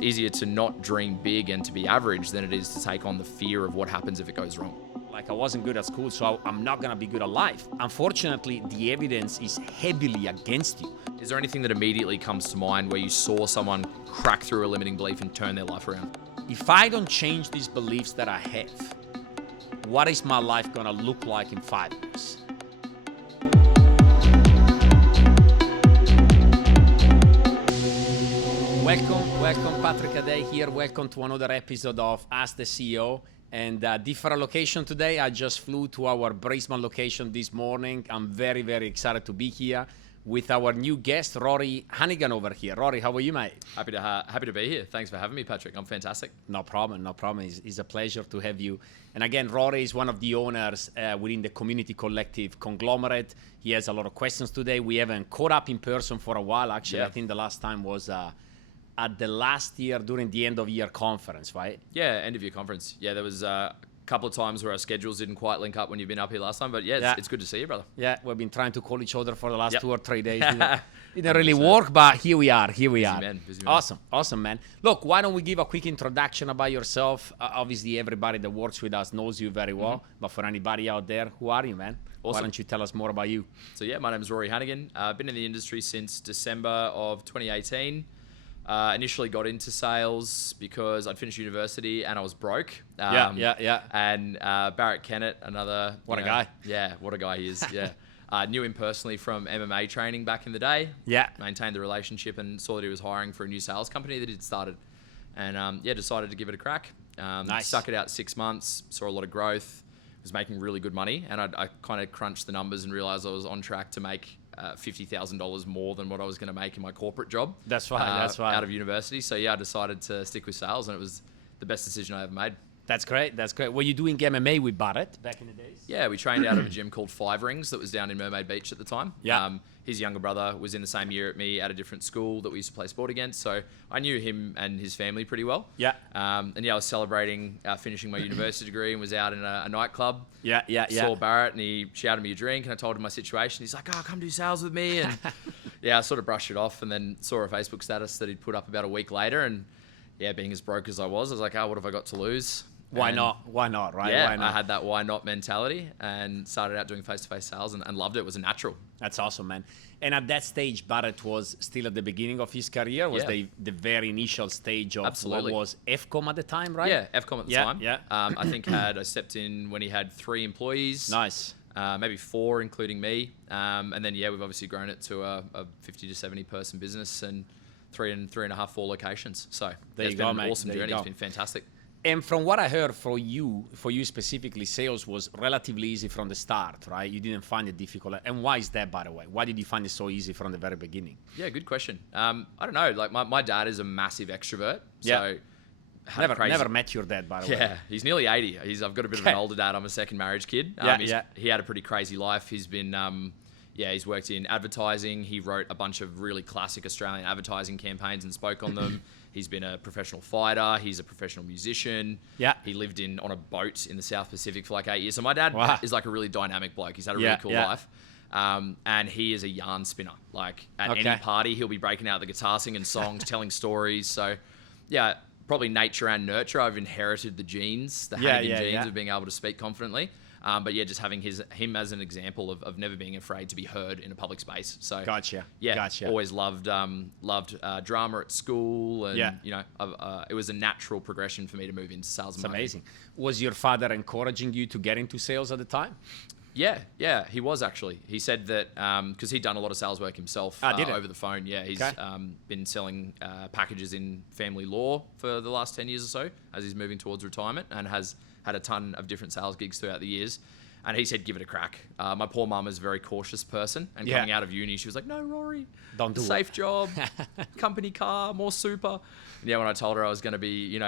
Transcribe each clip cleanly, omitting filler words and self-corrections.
easier to not dream big and to be average than it is to take on the fear of what happens if it goes wrong. Like I wasn't good at school, so I'm not gonna be good at life. Unfortunately, the evidence is heavily against you. Is there anything that immediately comes to mind where you saw someone crack through a limiting belief and turn their life around? If I don't change these beliefs that I have, what is my life gonna look like in 5 years? Welcome, Patrick Ade here. Welcome to another episode of Ask the CEO. And different location today. I just flew to our Brisbane location this morning. I'm very, very excited to be here with our new guest, Rory Hanigan over here. Rory, how are you, mate? Happy to be here. Thanks for having me, Patrick. I'm fantastic. No problem. It's a pleasure to have you. And again, Rory is one of the owners within the Community Collective conglomerate. He has a lot of questions today. We haven't caught up in person for a while, actually. Yeah. I think the last time was at the last year during the end of year conference, right? Yeah, end of year conference. Yeah, there was a couple of times where our schedules didn't quite link up when you've been up here last time, but it's good to see you, brother. Yeah, we've been trying to call each other for the last 2 or 3 days. Didn't really work, but here we are. Busy man. Awesome, man. Look, why don't we give a quick introduction about yourself? Obviously, everybody that works with us knows you very well, but for anybody out there, who are you, man? Awesome. Why don't you tell us more about you? So my name is Rory Hanigan. I've been in the industry since December of 2018. Initially got into sales because I'd finished university and I was broke. And Barrett Kennett, another... What a guy. Yeah, what a guy he is, yeah. Knew him personally from MMA training back in the day. Yeah. Maintained the relationship and saw that he was hiring for a new sales company that he'd started. And decided to give it a crack. Nice. Stuck it out 6 months, saw a lot of growth, was making really good money. And I kind of crunched the numbers and realized I was on track to make $50,000 more than what I was going to make in my corporate job. That's right. Out of university. So I decided to stick with sales and it was the best decision I ever made. That's great. Were you doing MMA with Barrett back in the days? Yeah, we trained out of a gym called Five Rings that was down in Mermaid Beach at the time. Yeah. His younger brother was in the same year at me at a different school that we used to play sport against. So I knew him and his family pretty well. Yeah. I was celebrating finishing my university degree and was out in a nightclub. Yeah. Saw Barrett and he shouted me a drink and I told him my situation. He's like, come do sales with me. And I sort of brushed it off and then saw a Facebook status that he'd put up about a week later. And being as broke as I was like, what have I got to lose? Why not, right? Yeah, why not? I had that why not mentality and started out doing face-to-face sales and loved it. It was a natural. That's awesome, man. And at that stage, Barrett was still at the beginning of his career? Was the very initial stage of Absolutely. What was FCOM at the time, right? Yeah, FCOM at the time. Yeah. I think I stepped in when he had 3 employees. Nice. Maybe 4, including me. And then, we've obviously grown it to a 50 to 70 person business and 3.5, 4 locations. So it's been an awesome journey. It's been fantastic. And from what I heard for you specifically, sales was relatively easy from the start, right? You didn't find it difficult. And why is that, by the way? Why did you find it so easy from the very beginning? Yeah, good question. I don't know. Like my dad is a massive extrovert. Yeah. So never met your dad, by the way. Yeah, he's nearly 80. I've got a bit of an older dad. I'm a second marriage kid. He had a pretty crazy life. He's been... he's worked in advertising. He wrote a bunch of really classic Australian advertising campaigns and spoke on them. He's been a professional fighter. He's a professional musician. Yeah. He lived on a boat in the South Pacific for like 8 years. So my dad is like a really dynamic bloke. He's had a really cool life. And he is a yarn spinner. Like at any party, he'll be breaking out the guitar, singing songs, telling stories. So probably nature and nurture. I've inherited the genes, the Hanigan genes of being able to speak confidently. Just having him as an example of never being afraid to be heard in a public space. So Gotcha. Always loved drama at school, and it was a natural progression for me to move into sales. It's amazing. Was your father encouraging you to get into sales at the time? Yeah, he was actually. He said that because he'd done a lot of sales work himself over the phone. Yeah, he's been selling packages in family law for the last 10 years or so as he's moving towards retirement, and has had a ton of different sales gigs throughout the years. And he said, give it a crack. My poor mum is a very cautious person. And coming out of uni, she was like, no, Rory, don't do safe job, company car, more super. And when I told her I was going to be,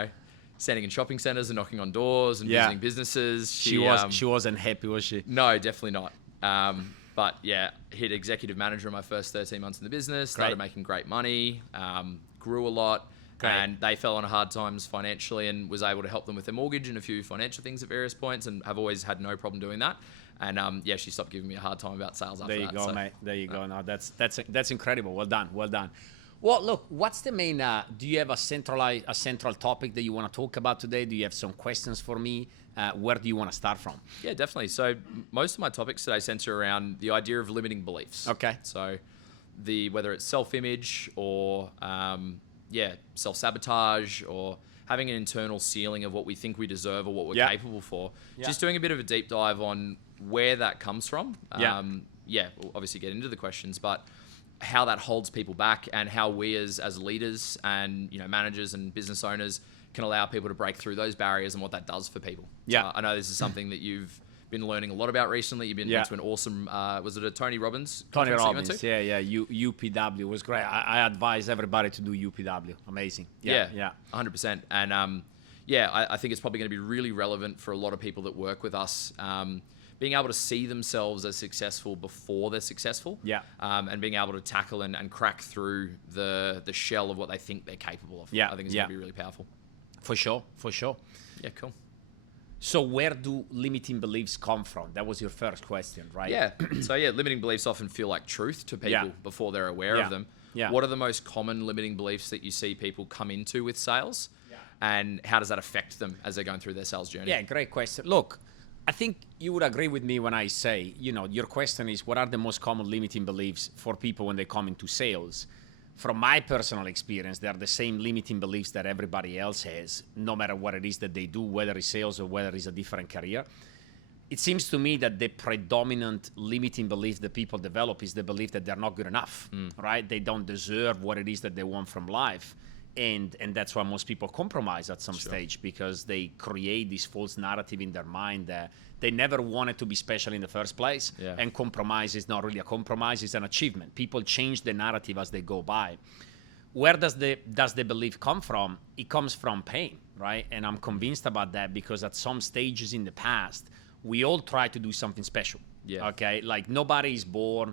standing in shopping centers and knocking on doors and visiting businesses. She wasn't happy, was she? No, definitely not. But hit executive manager in my first 13 months in the business, started making great money, grew a lot. Great. And they fell on hard times financially and was able to help them with their mortgage and a few financial things at various points, and have always had no problem doing that. And she stopped giving me a hard time about sales after that. There you go, mate. There you go. No, that's incredible. Well done. Well, look, what's the main, do you have a central topic that you want to talk about today? Do you have some questions for me? Where do you want to start from? Yeah, definitely. So most of my topics today center around the idea of limiting beliefs. Okay. So whether it's self-image or, self-sabotage or having an internal ceiling of what we think we deserve or what we're capable for. Just doing a bit of a deep dive on where that comes from. We'll obviously get into the questions, but how that holds people back and how we as leaders and managers and business owners can allow people to break through those barriers and what that does for people. So I know this is something that you've been learning a lot about recently. You've been into an awesome, was it a Tony Robbins? Tony Robbins, UPW was great. I advise everybody to do UPW. Amazing. 100%. And I think it's probably going to be really relevant for a lot of people that work with us. Being able to see themselves as successful before they're successful, and being able to tackle and crack through the shell of what they think they're capable of. I think it's going to be really powerful. For sure. Yeah, cool. So where do limiting beliefs come from? That was your first question, right? Yeah. So limiting beliefs often feel like truth to people before they're aware of them. What are the most common limiting beliefs that you see people come into with sales? And how does that affect them as they're going through their sales journey? Yeah, great question. Look, I think you would agree with me when I say, your question is, what are the most common limiting beliefs for people when they come into sales? From my personal experience, they're the same limiting beliefs that everybody else has, no matter what it is that they do, whether it's sales or whether it's a different career. It seems to me that the predominant limiting belief that people develop is the belief that they're not good enough, right? They don't deserve what it is that they want from life. And that's why most people compromise at some stage, because they create this false narrative in their mind that they never wanted to be special in the first place. And compromise is not really a compromise, it's an achievement. People change the narrative as they go by. Where does the belief come from? It comes from pain, right? And I'm convinced about that because at some stages in the past, we all try to do something special. Okay, like nobody is born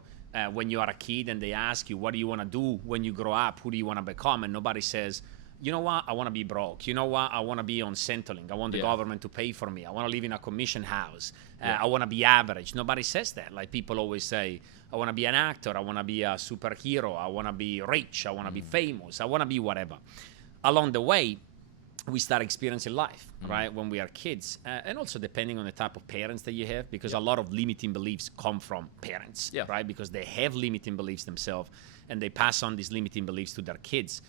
when you are a kid and they ask you, what do you want to do when you grow up? Who do you want to become? And nobody says, you know what, I want to be broke. You know what, I want to be on Centrelink. I want the government to pay for me. I want to live in a commission house. I want to be average. Nobody says that. Like people always say, I want to be an actor. I want to be a superhero. I want to be rich. I want to be famous. I want to be whatever. Along the way, we start experiencing life, right, when we are kids. And also depending on the type of parents that you have, because a lot of limiting beliefs come from parents, right, because they have limiting beliefs themselves and they pass on these limiting beliefs to their kids.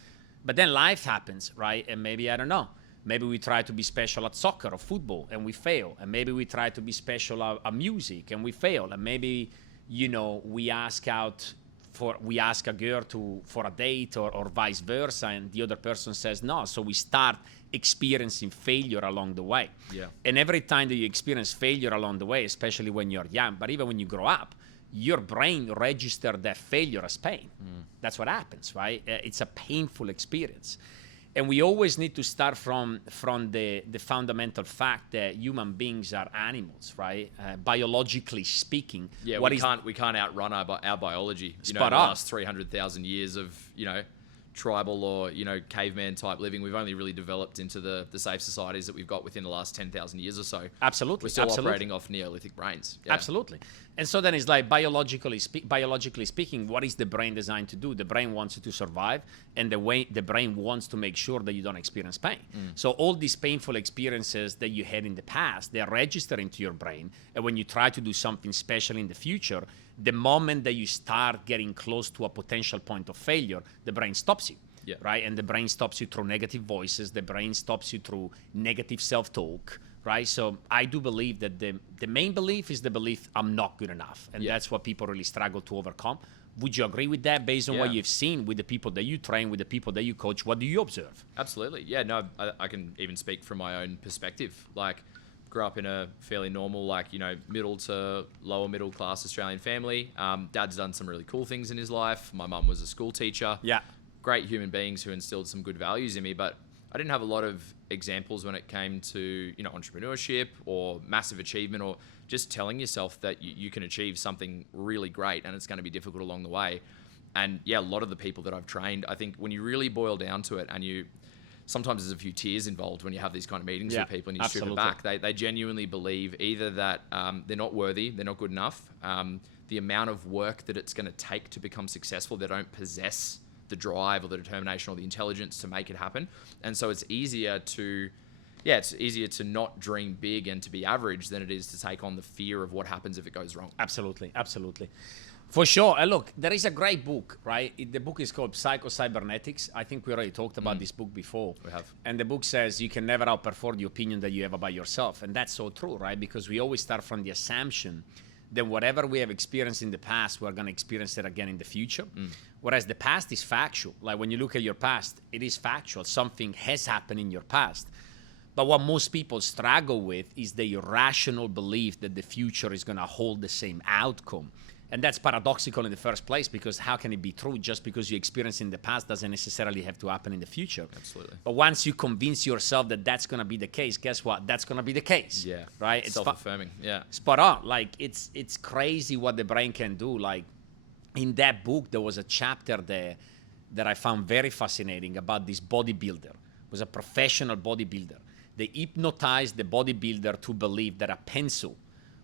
But then life happens, right, and maybe, I don't know, maybe we try to be special at soccer or football and we fail. And maybe we try to be special at music and we fail. And maybe, we ask a girl for a date or vice versa, and the other person says no. So we start experiencing failure along the way. And every time that you experience failure along the way, especially when you're young, but even when you grow up, your brain registers that failure as pain. That's what happens, right? It's a painful experience. And we always need to start from the fundamental fact that human beings are animals, right? Biologically speaking. We can't outrun our biology. The last 300,000 years of, tribal or, caveman type living, we've only really developed into the safe societies that we've got within the last 10,000 years or so. Absolutely. We're still operating off Neolithic brains. Absolutely. And so then it's like biologically speaking, what is the brain designed to do? The brain wants you to survive, and the brain wants to make sure that you don't experience pain. So all these painful experiences that you had in the past, they're registered into your brain. And when you try to do something special in the future, the moment that you start getting close to a potential point of failure, the brain stops you. Right? And the brain stops you through negative voices. The brain stops you through negative self-talk, right? So I do believe that the main belief is the belief I'm not good enough. And that's what people really struggle to overcome. Would you agree with that based on what you've seen with the people that you train, with the people that you coach? What do you observe? Absolutely. Yeah, no, I can even speak from my own perspective. Like, grew up in a fairly normal, middle to lower middle class Australian family. Dad's done some really cool things in his life. My mum was a school teacher. Great human beings who instilled some good values in me, but I didn't have a lot of examples when it came to, entrepreneurship or massive achievement, or just telling yourself that you can achieve something really great and it's going to be difficult along the way. And a lot of the people that I've trained, I think when you really boil down to it, and sometimes there's a few tears involved when you have these kind of meetings with people and you strip it back. They genuinely believe either that they're not worthy, they're not good enough, the amount of work that it's going to take to become successful, they don't possess the drive or the determination or the intelligence to make it happen. And so it's easier to not dream big and to be average than it is to take on the fear of what happens if it goes wrong. Absolutely. For sure. Look, there is a great book, right? The book is called Psycho-Cybernetics. I think we already talked about this book before. We have. And the book says you can never outperform the opinion that you have about yourself. And that's so true, right? Because we always start from the assumption that whatever we have experienced in the past, we're going to experience it again in the future. Whereas the past is factual. Like when you look at your past, it is factual. Something has happened in your past. But what most people struggle with is the irrational belief that the future is going to hold the same outcome. And that's paradoxical in the first place, because how can it be true? Just because you experience in the past doesn't necessarily have to happen in the future. Absolutely. But once you convince yourself that that's going to be the case, guess what? That's going to be the case. Yeah. Right? It's self-affirming. Yeah. Spot on. Like it's crazy what the brain can do. Like in that book, there was a chapter there that I found very fascinating about this bodybuilder. It was a professional bodybuilder. They hypnotized the bodybuilder to believe that a pencil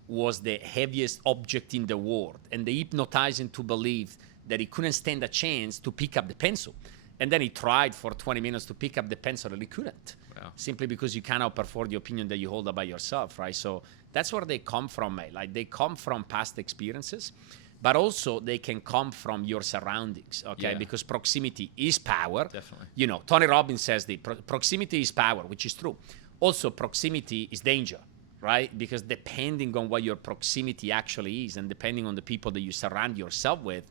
was the heaviest object in the world, and they hypnotized him to believe that he couldn't stand a chance to pick up the pencil. And then he tried for 20 minutes to pick up the pencil, and he couldn't. Wow. Simply because you cannot outperform the opinion that you hold about yourself, right? So that's where they come from, mate. Like they come from past experiences, but also they can come from your surroundings, okay? Yeah. Because proximity is power. Definitely. You know, Tony Robbins says proximity is power, which is true. Also, proximity is danger. Right? Because depending on what your proximity actually is and depending on the people that you surround yourself with,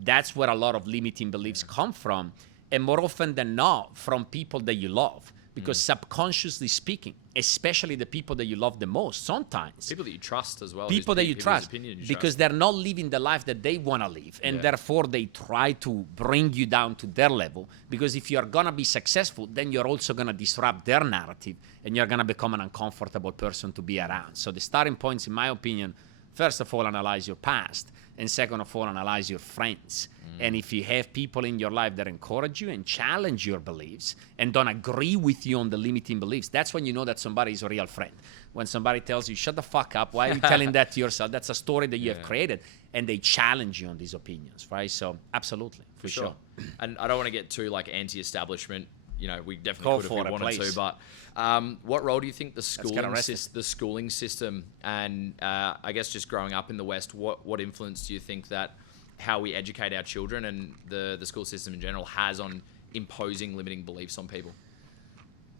that's where a lot of limiting beliefs come from. And more often than not, from people that you love. Because subconsciously speaking, especially the people that you love the most, sometimes. People that you trust as well. People that you trust. Because they're not living the life that they want to live. And therefore, they try to bring you down to their level. Because if you're going to be successful, then you're also going to disrupt their narrative. And you're going to become an uncomfortable person to be around. So the starting points, in my opinion, first of all, analyze your past. And second of all, analyze your friends. And if you have people in your life that encourage you and challenge your beliefs and don't agree with you on the limiting beliefs, that's when you know that somebody is a real friend. When somebody tells you, shut the fuck up, why are you telling that to yourself? That's a story that you have created. And they challenge you on these opinions, right? So absolutely, for sure. And I don't want to get too like anti-establishment. You know, we definitely could if we wanted to. But what role do you think the schooling system and I guess just growing up in the West, what influence do you think that how we educate our children and the school system in general has on imposing limiting beliefs on people?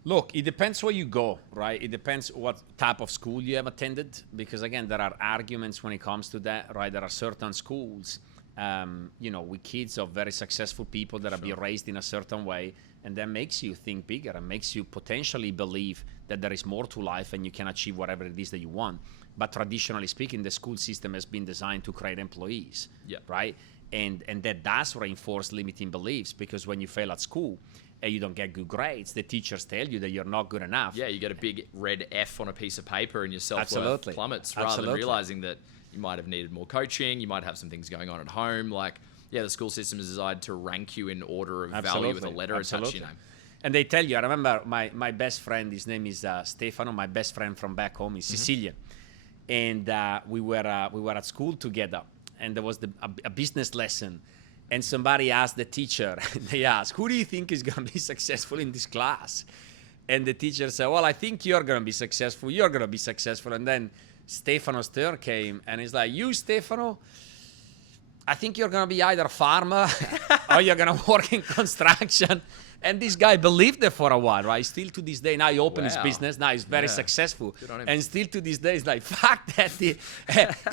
Look, it depends where you go, right? It depends what type of school you have attended, because again, there are arguments when it comes to that, right? There are certain schools, with kids of very successful people that have been raised in a certain way, and that makes you think bigger and makes you potentially believe that there is more to life and you can achieve whatever it is that you want. But traditionally speaking, the school system has been designed to create employees, right? And that does reinforce limiting beliefs, because when you fail at school and you don't get good grades, the teachers tell you that you're not good enough. Yeah, you get a big red F on a piece of paper and your self-worth plummets rather than realizing that you might have needed more coaching, you might have some things going on at home. Like, the school system is designed to rank you in order of value with a letter attached to your name. And they tell you, I remember my best friend, his name is Stefano, my best friend from back home, he's Sicilian. And we were at school together, and there was a business lesson. And somebody asked the teacher, they asked, who do you think is going to be successful in this class? And the teacher said, well, I think you're going to be successful. You're going to be successful. And then Stefano's turn came, and he's like, you, Stefano, I think you're going to be either a farmer or you're going to work in construction. And this guy believed it for a while, right? Still to this day, now he opened his business. Now he's very successful. And still to this day, he's like, fuck that.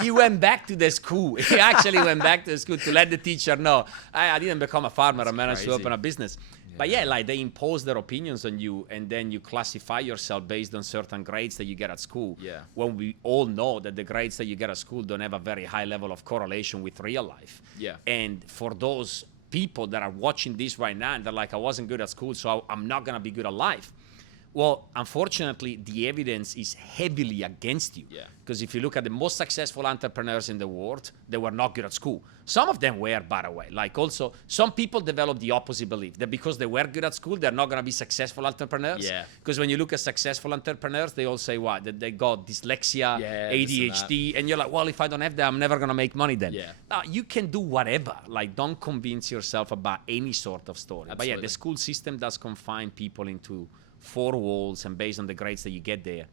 He went back to the school. He actually went back to the school to let the teacher know, I didn't become a farmer. I managed to open a business. But like they impose their opinions on you, and then you classify yourself based on certain grades that you get at school. Yeah. When we all know that the grades that you get at school don't have a very high level of correlation with real life. Yeah. And for those people that are watching this right now and they're like, I wasn't good at school, so I'm not going to be good at life. Well, unfortunately, the evidence is heavily against you. Because if you look at the most successful entrepreneurs in the world, they were not good at school. Some of them were, by the way. Like also, some people develop the opposite belief that because they were good at school, they're not going to be successful entrepreneurs. Because when you look at successful entrepreneurs, they all say what? That they got dyslexia, ADHD, and you're like, well, if I don't have that, I'm never going to make money then. No, you can do whatever. Like, don't convince yourself about any sort of story. But yeah, the school system does confine people into 4 walls, and based on the grades that you get there,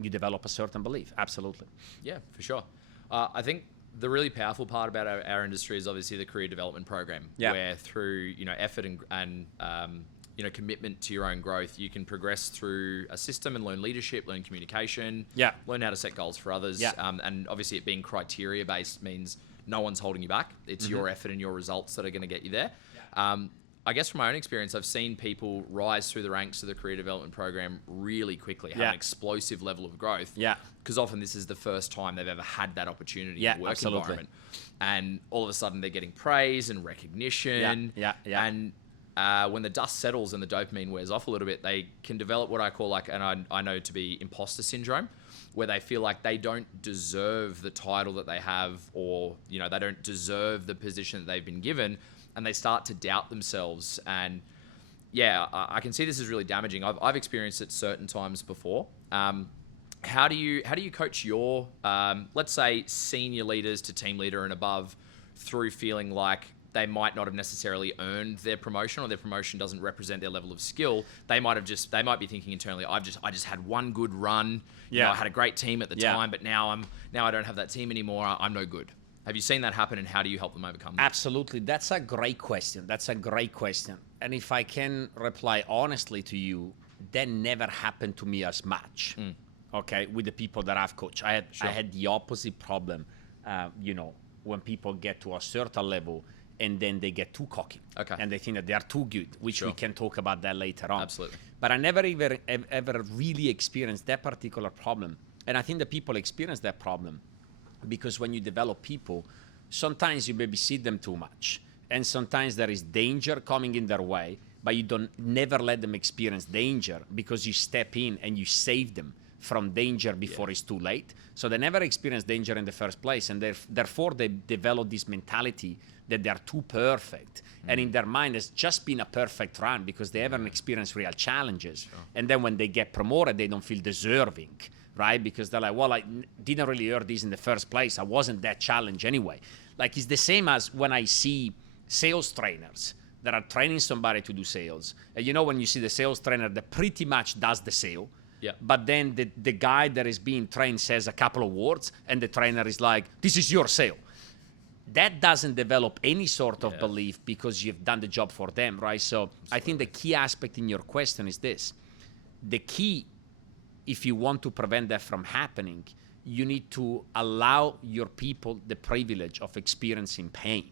you develop a certain belief. Absolutely. Yeah, for sure. I think the really powerful part about our industry is obviously the career development program, where through effort and commitment to your own growth, you can progress through a system and learn leadership, learn communication, learn how to set goals for others. And obviously, it being criteria based means no one's holding you back. It's your effort and your results that are going to get you there. I guess from my own experience, I've seen people rise through the ranks of the career development program really quickly, have an explosive level of growth. Because often this is the first time they've ever had that opportunity in the work environment. And all of a sudden they're getting praise and recognition. And when the dust settles and the dopamine wears off a little bit, they can develop what I call and I know to be impostor syndrome, where they feel like they don't deserve the title that they have, or, they don't deserve the position that they've been given. And they start to doubt themselves. And I can see this is really damaging. I've experienced it certain times before. How do you coach your, let's say, senior leaders to team leader and above through feeling like they might not have necessarily earned their promotion, or their promotion doesn't represent their level of skill? They might be thinking internally, I just had one good run. I had a great team at the time, but now I don't have that team anymore. I'm no good. Have you seen that happen, and how do you help them overcome that? Absolutely. That's a great question. And if I can reply honestly to you, that never happened to me as much, okay, with the people that I've coached. I had the opposite problem, when people get to a certain level and then they get too cocky. And they think that they are too good, which we can talk about that later on. Absolutely. But I never ever really experienced that particular problem. And I think that people experience that problem because when you develop people, sometimes you babysit them too much. And sometimes there is danger coming in their way, but you never let them experience danger because you step in and you save them from danger before it's too late. So they never experience danger in the first place, and therefore they develop this mentality that they're too perfect. And in their mind, it's just been a perfect run because they haven't experienced real challenges. And then when they get promoted, they don't feel deserving, right? Because they're like, well, I didn't really earn this in the first place. I wasn't that challenged anyway. Like, it's the same as when I see sales trainers that are training somebody to do sales. And when you see the sales trainer that pretty much does the sale, but then the guy that is being trained says a couple of words and the trainer is like, this is your sale. That doesn't develop any sort of belief because you've done the job for them, right? So absolutely. I think the key aspect in your question is this. The key, if you want to prevent that from happening, you need to allow your people the privilege of experiencing pain.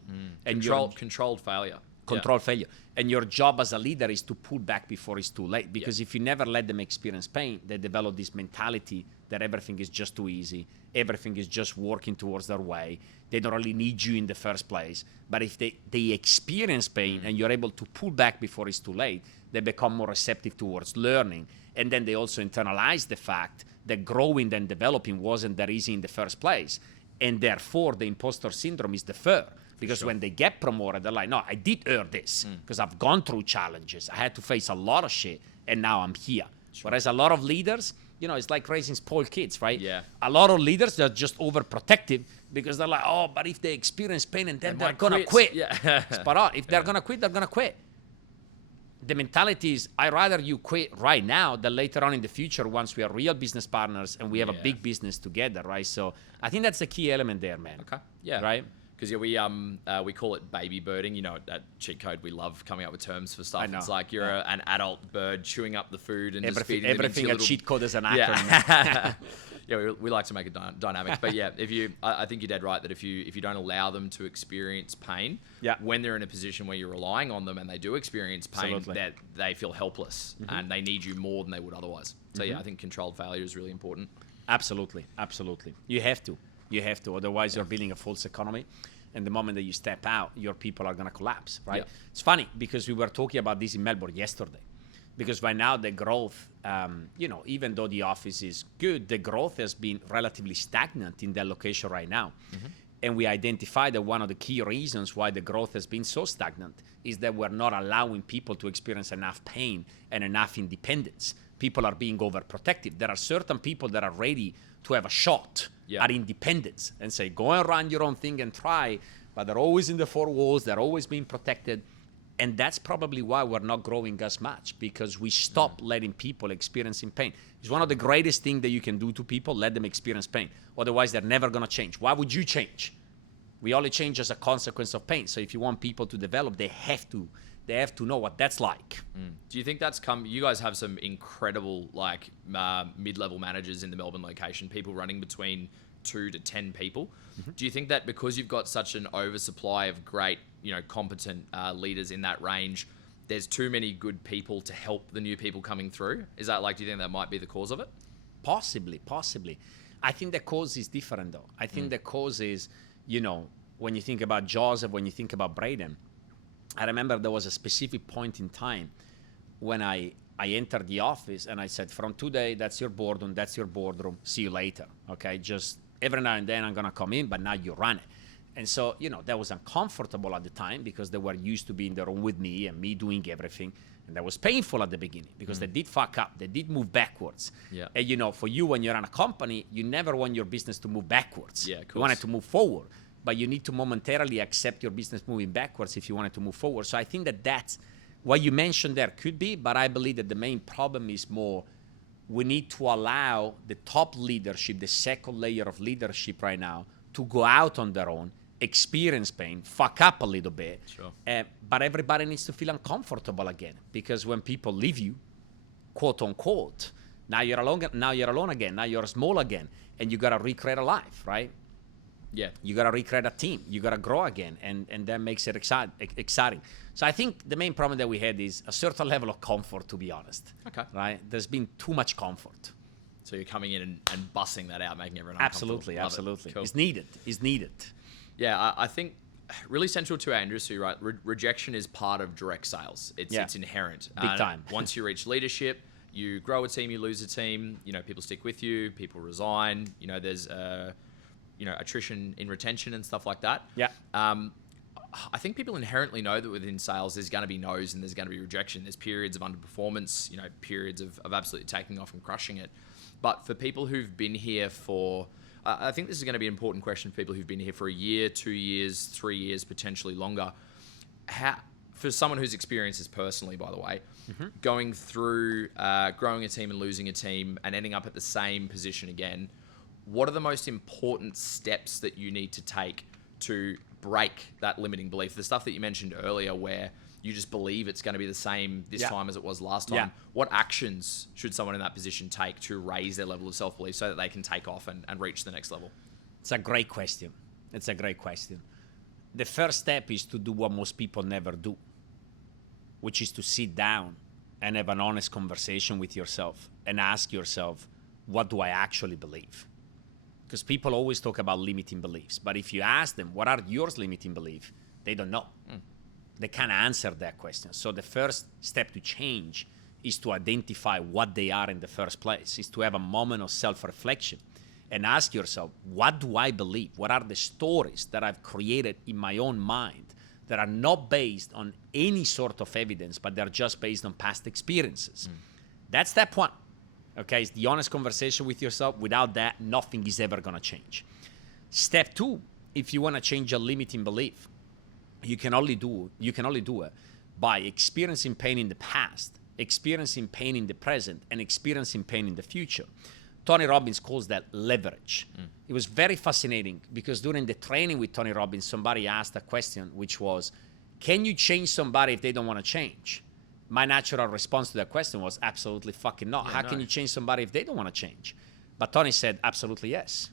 And controlled failure. Controlled failure. And your job as a leader is to pull back before it's too late. Because if you never let them experience pain, they develop this mentality that everything is just too easy. Everything is just working towards their way. They don't really need you in the first place. But if they experience pain and you're able to pull back before it's too late, they become more receptive towards learning. And then they also internalize the fact that growing and developing wasn't that easy in the first place. And therefore, the imposter syndrome is deferred. Because when they get promoted, they're like, no, I did earn this because I've gone through challenges. I had to face a lot of shit, and now I'm here. Whereas a lot of leaders, it's like raising spoiled kids, right? Yeah. A lot of leaders, they're just overprotective because they're like, oh, but if they experience pain and then they're going to quit. Spot on. If they're going to quit, they're going to quit. The mentality is, I'd rather you quit right now than later on in the future once we are real business partners and we have a big business together, right? So I think that's the key element there, man. Okay. Yeah. Right? Because we call it baby birding. At Cheat Code, we love coming up with terms for stuff. It's like you're an adult bird chewing up the food and just feeding everything at Cheat Code is an acronym. We like to make it dynamic. But I think you're dead right that if you don't allow them to experience pain, when they're in a position where you're relying on them and they do experience pain, that they feel helpless and they need you more than they would otherwise. So I think controlled failure is really important. Absolutely. You have to. Otherwise, you're building a false economy. And the moment that you step out, your people are going to collapse, right? It's funny because we were talking about this in Melbourne yesterday. Because right now the growth, even though the office is good, the growth has been relatively stagnant in that location right now. Mm-hmm. And we identified that one of the key reasons why the growth has been so stagnant is that we're not allowing people to experience enough pain and enough independence. People are being overprotective. There are certain people that are ready to have a shot at independence and say, go and run your own thing and try, but they're always in the four walls, they're always being protected. And that's probably why we're not growing as much, because we stop letting people experiencing pain. It's one of the greatest things that you can do to people, let them experience pain. Otherwise, they're never going to change. Why would you change? We only change as a consequence of pain. So if you want people to develop, they have to know what that's like. Do you think that's you guys have some incredible mid-level managers in the Melbourne location, people running between 2 to 10 people. Mm-hmm. Do you think that because you've got such an oversupply of great, competent leaders in that range, there's too many good people to help the new people coming through? Is that do you think that might be the cause of it? Possibly. I think the cause is different though. I think the cause is, when you think about Joseph, when you think about Braden, I remember there was a specific point in time when I entered the office and I said, from today, that's your boardroom, see you later, okay? Just every now and then I'm gonna come in, but now you run it. And so, that was uncomfortable at the time because they were used to being in the room with me and me doing everything. And that was painful at the beginning because they did fuck up, they did move backwards. Yeah. And for you, when you're in a company, you never want your business to move backwards. Yeah, of course. You want it to move forward. But you need to momentarily accept your business moving backwards if you want it to move forward. So I think that's what you mentioned there could be, but I believe that the main problem is more we need to allow the top leadership, the second layer of leadership right now, to go out on their own, experience pain, fuck up a little bit. Sure. But everybody needs to feel uncomfortable again, because when people leave you, quote unquote, now you're alone again, now you're small again, and you got to recreate a life, right? Yeah. You got to recreate a team. You got to grow again, and that makes it exciting. So I think the main problem that we had is a certain level of comfort, to be honest. Okay. Right? There's been too much comfort. So you're coming in and bussing that out, making everyone uncomfortable. Absolutely. Cool. It's needed. Yeah, I think really central to our industry, right? Rejection is part of direct sales. It's inherent. Big time. Once you reach leadership, you grow a team, you lose a team. People stick with you, people resign. There's attrition in retention and stuff like that. Yeah. I think people inherently know that within sales there's going to be no's and there's going to be rejection. There's periods of underperformance, periods of absolutely taking off and crushing it. But for people who've been here for, I think this is going to be an important question for people who've been here for a year, 2 years, 3 years, potentially longer. For someone who's experienced this personally, by the way, going through growing a team and losing a team and ending up at the same position again, what are the most important steps that you need to take to break that limiting belief? The stuff that you mentioned earlier where you just believe it's going to be the same this time as it was last time. Yeah. What actions should someone in that position take to raise their level of self-belief so that they can take off and reach the next level? It's a great question. The first step is to do what most people never do, which is to sit down and have an honest conversation with yourself and ask yourself, what do I actually believe? Because people always talk about limiting beliefs. But if you ask them, what are your limiting beliefs? They don't know. They can't answer that question. So the first step to change is to identify what they are in the first place, is to have a moment of self-reflection and ask yourself, what do I believe? What are the stories that I've created in my own mind that are not based on any sort of evidence, but they're just based on past experiences? That's step one. Okay, it's the honest conversation with yourself. Without that, nothing is ever going to change. Step two, if you want to change a limiting belief, you can only do it by experiencing pain in the past, experiencing pain in the present, and experiencing pain in the future. Tony Robbins calls that leverage. It was very fascinating because during the training with Tony Robbins, somebody asked a question which was, can you change somebody if they don't want to change? My natural response to that question was absolutely fucking not. How can you change somebody if they don't want to change? But Tony said, absolutely yes.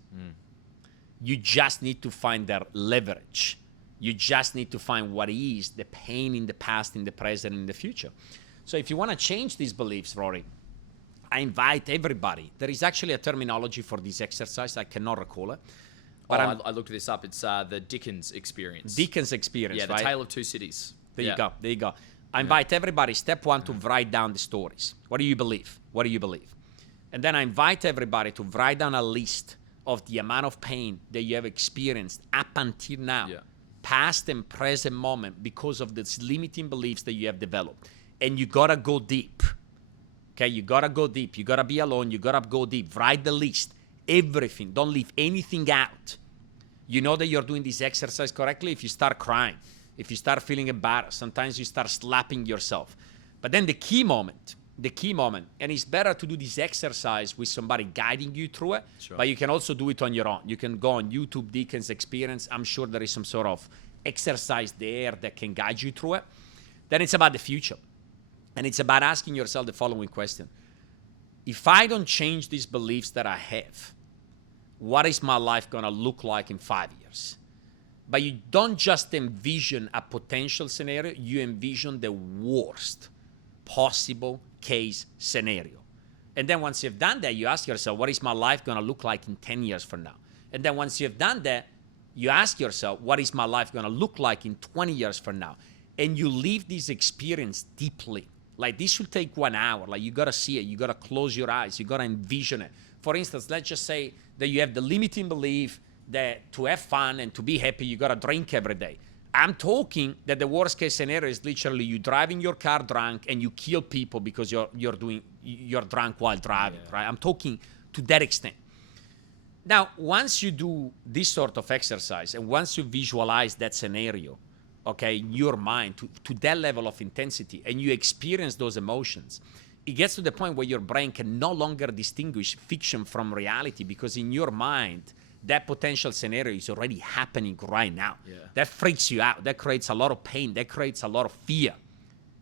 You just need to find their leverage. You just need to find what is the pain in the past, in the present, in the future. So if you want to change these beliefs, Rory, I invite everybody. There is actually a terminology for this exercise. I cannot recall it. But I looked this up. It's the Dickens experience. Dickens experience, yeah, the right? Tale of Two Cities. There you go. I invite everybody, step one, to write down the stories. What do you believe? What do you believe? And then I invite everybody to write down a list of the amount of pain that you have experienced up until now, past and present moment, because of these limiting beliefs that you have developed. And you gotta go deep. Okay, you gotta go deep. You gotta be alone. You gotta go deep. Write the list, everything. Don't leave anything out. You know that you're doing this exercise correctly if you start crying, if you start feeling embarrassed. Sometimes you start slapping yourself. But then the key moment, and it's better to do this exercise with somebody guiding you through it, but you can also do it on your own. You can go on YouTube, Dickens Experience. I'm sure there is some sort of exercise there that can guide you through it. Then it's about the future. And it's about asking yourself the following question. If I don't change these beliefs that I have, what is my life going to look like in 5 years? But you don't just envision a potential scenario, you envision the worst possible case scenario. And then once you've done that, you ask yourself, what is my life going to look like in 10 years from now? And then once you've done that, you ask yourself, what is my life going to look like in 20 years from now? And you live this experience deeply. Like, this should take 1 hour. Like, you got to see it. You got to close your eyes. You got to envision it. For instance, let's just say that you have the limiting belief that to have fun and to be happy, you got to drink every day. I'm talking that the worst case scenario is literally you driving your car drunk and you kill people because you're drunk while driving, right? I'm talking to that extent. Now, once you do this sort of exercise and once you visualize that scenario, okay, in your mind to that level of intensity, and you experience those emotions, it gets to the point where your brain can no longer distinguish fiction from reality, because in your mind, that potential scenario is already happening right now. That freaks you out. That creates a lot of pain. That creates a lot of fear.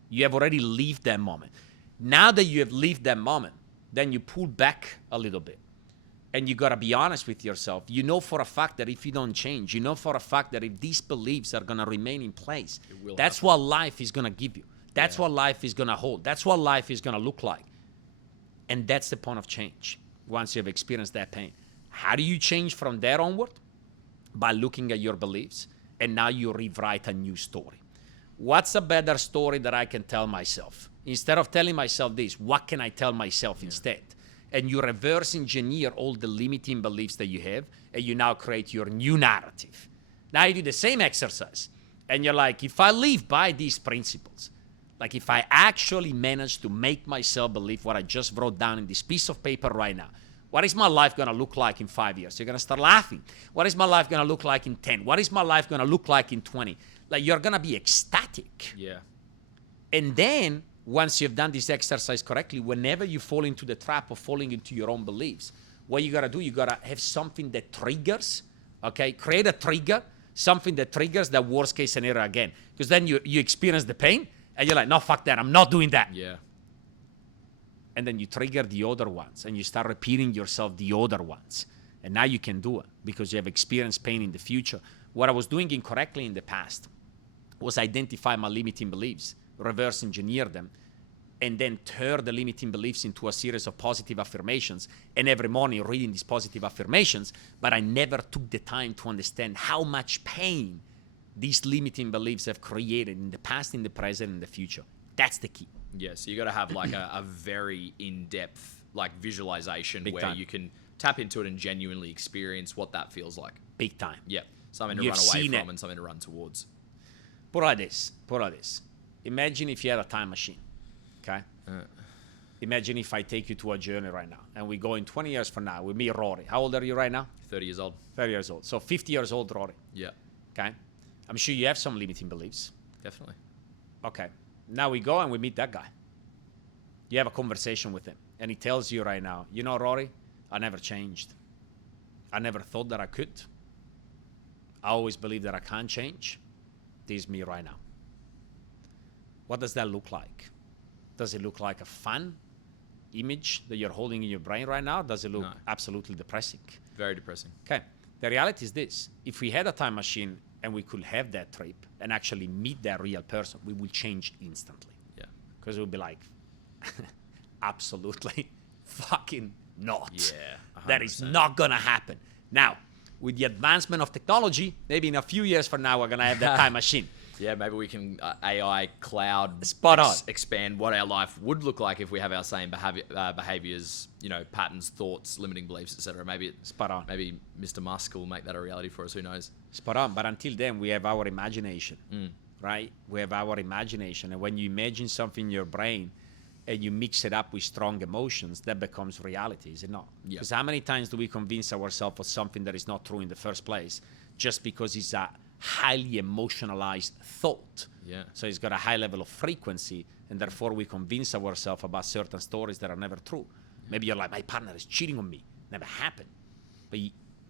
You have already lived that moment. Now that you have lived that moment, then you pull back a little bit. And you got to be honest with yourself. You know for a fact that if you don't change, you know for a fact that if these beliefs are going to remain in place, that's what life is going to give you. That's what life is going to hold. That's what life is going to look like. And that's the point of change once you've experienced that pain. How do you change from there onward? By looking at your beliefs, and now you rewrite a new story. What's a better story that I can tell myself? Instead of telling myself this, what can I tell myself instead? And you reverse engineer all the limiting beliefs that you have, and you now create your new narrative. Now you do the same exercise, and you're like, if I live by these principles, like if I actually manage to make myself believe what I just wrote down in this piece of paper right now, what is my life going to look like in 5 years? You're going to start laughing. What is my life going to look like in 10? What is my life going to look like in 20? Like, you're going to be ecstatic. And then, once you've done this exercise correctly, whenever you fall into the trap of falling into your own beliefs, what you got to do, you got to have something that triggers, okay? Create a trigger, something that triggers the worst case scenario again. Because then you experience the pain, and you're like, no, fuck that, I'm not doing that. And then you trigger the other ones, and you start repeating yourself the other ones. And now you can do it because you have experienced pain in the future. What I was doing incorrectly in the past was identify my limiting beliefs, reverse engineer them, and then turn the limiting beliefs into a series of positive affirmations. And every morning reading these positive affirmations, but I never took the time to understand how much pain these limiting beliefs have created in the past, in the present, and the future. That's the key. So you got to have like a very in-depth like visualization Big where time. you can tap into it and genuinely experience what that feels like. Big time. Something to run away from and something to run towards. Put it like this. Imagine if you had a time machine, okay? Imagine if I take you to a journey right now, and we go in 20 years from now with me, Rory. How old are you right now? 30 years old. 30 years old. So 50 years old, Rory. Okay? I'm sure you have some limiting beliefs. Definitely. Okay. Now we go and we meet that guy. You have a conversation with him, and he tells you right now, you know, Rory, I never changed. I never thought that I could. I always believed that I can't change. This is me right now. What does that look like? Does it look like a fun image that you're holding in your brain right now? Does it look absolutely depressing? Very depressing. Okay. The reality is this. If we had a time machine and we could have that trip and actually meet that real person, we will change instantly. Because it would be like, absolutely fucking not. 100%. That is not going to happen. Now, with the advancement of technology, maybe in a few years from now, we're going to have that time machine. Yeah, maybe we can AI cloud expand what our life would look like if we have our same behaviors, patterns, thoughts, limiting beliefs, etc. Maybe maybe Mr. Musk will make that a reality for us. Who knows? Spot on. But until then, we have our imagination, right? We have our imagination, and when you imagine something in your brain and you mix it up with strong emotions, that becomes reality, is it not? Because how many times do we convince ourselves of something that is not true in the first place just because it's a highly emotionalized thought? So it's got a high level of frequency, and therefore we convince ourselves about certain stories that are never true. Maybe you're like, my partner is cheating on me. Never happened. But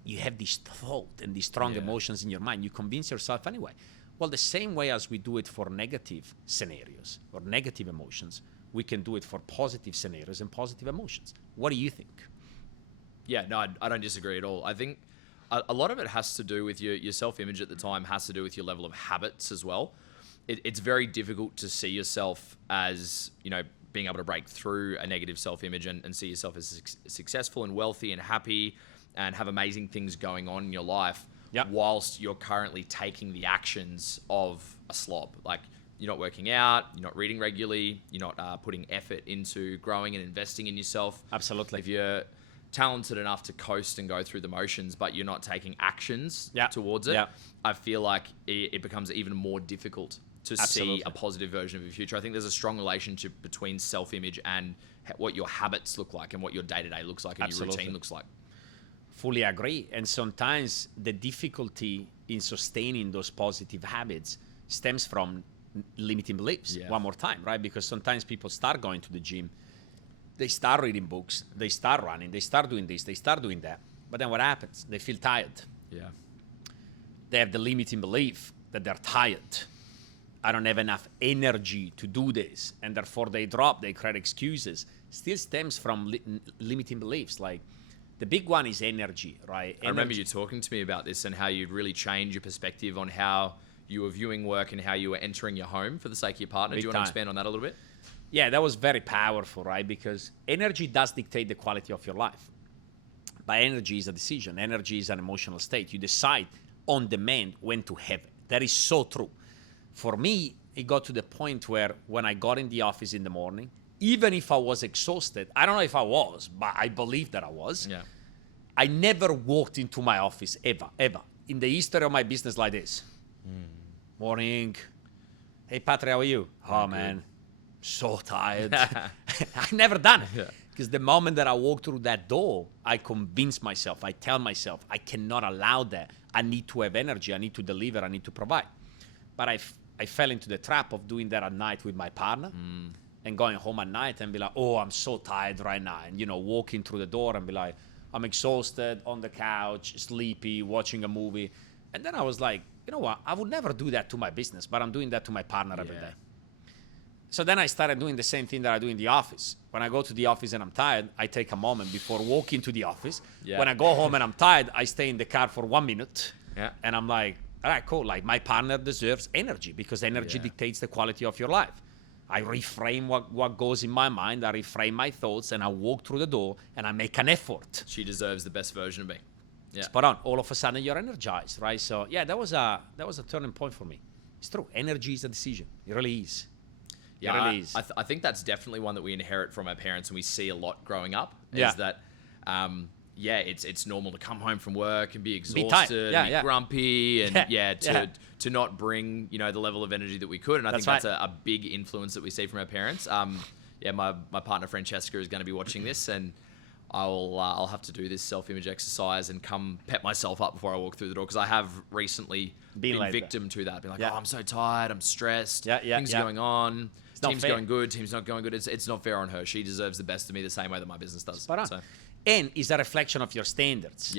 you have this thought and these strong emotions in your mind. You convince yourself anyway. Well, the same way as we do it for negative scenarios or negative emotions, we can do it for positive scenarios and positive emotions. What do you think? Yeah, no, I don't disagree at all. I think a lot of it has to do with your self-image at the time, has to do with your level of habits as well. It's very difficult to see yourself as, being able to break through a negative self-image and see yourself as successful and wealthy and happy and have amazing things going on in your life whilst you're currently taking the actions of a slob. Like, you're not working out, you're not reading regularly, you're not putting effort into growing and investing in yourself. Absolutely. If you're talented enough to coast and go through the motions, but you're not taking actions towards it, I feel like it becomes even more difficult to see a positive version of your future. I think there's a strong relationship between self-image and what your habits look like and what your day-to-day looks like and your routine looks like. Fully agree. And sometimes the difficulty in sustaining those positive habits stems from limiting beliefs. One more time, right? Because sometimes people start going to the gym, they start reading books, they start running, they start doing this, they start doing that. But then what happens? They feel tired. They have the limiting belief that they're tired. I don't have enough energy to do this. And therefore they drop, they create excuses. Still stems from limiting beliefs. Like, the big one is energy, right? I remember you talking to me about this and how you'd really change your perspective on how you were viewing work and how you were entering your home for the sake of your partner. Do you want to expand on that a little bit? Yeah, that was very powerful, right? Because energy does dictate the quality of your life. But energy is a decision. Energy is an emotional state. You decide on demand when to have it. That is so true. For me, it got to the point where when I got in the office in the morning, even if I was exhausted, I don't know if I was, but I believe that I was. I never walked into my office ever in the history of my business like this. Morning. Hey, Patrick, how are you? Oh, man, so tired. I never done it. Because the moment that I walk through that door, I convince myself, I tell myself, I cannot allow that. I need to have energy. I need to deliver. I need to provide. But I fell into the trap of doing that at night with my partner and going home at night and be like, oh, I'm so tired right now. And, walking through the door and be like, I'm exhausted, on the couch, sleepy, watching a movie. And then I was like, you know what? I would never do that to my business, but I'm doing that to my partner every day. So then I started doing the same thing that I do in the office. When I go to the office and I'm tired, I take a moment before walking to the office. When I go home and I'm tired, I stay in the car for 1 minute. And I'm like, all right, cool. Like, my partner deserves energy because energy dictates the quality of your life. I reframe what goes in my mind. I reframe my thoughts and I walk through the door and I make an effort. She deserves the best version of me. Spot on. All of a sudden you're energized, right? So yeah, that was a turning point for me. It's true. Energy is a decision. It really is. Yeah, it really is. I think that's definitely one that we inherit from our parents and we see a lot growing up. Is that, it's normal to come home from work and be exhausted, be grumpy, and to not bring the level of energy that we could. And I think that's a big influence that we see from our parents. My partner Francesca is going to be watching this, and I'll have to do this self-image exercise and come pep myself up before I walk through the door, because I have recently been victim to that. Being like, oh, I'm so tired, I'm stressed, things are going on, team's going good, team's not going good. It's not fair on her. She deserves the best of me the same way that my business does. And it's a reflection of your standards.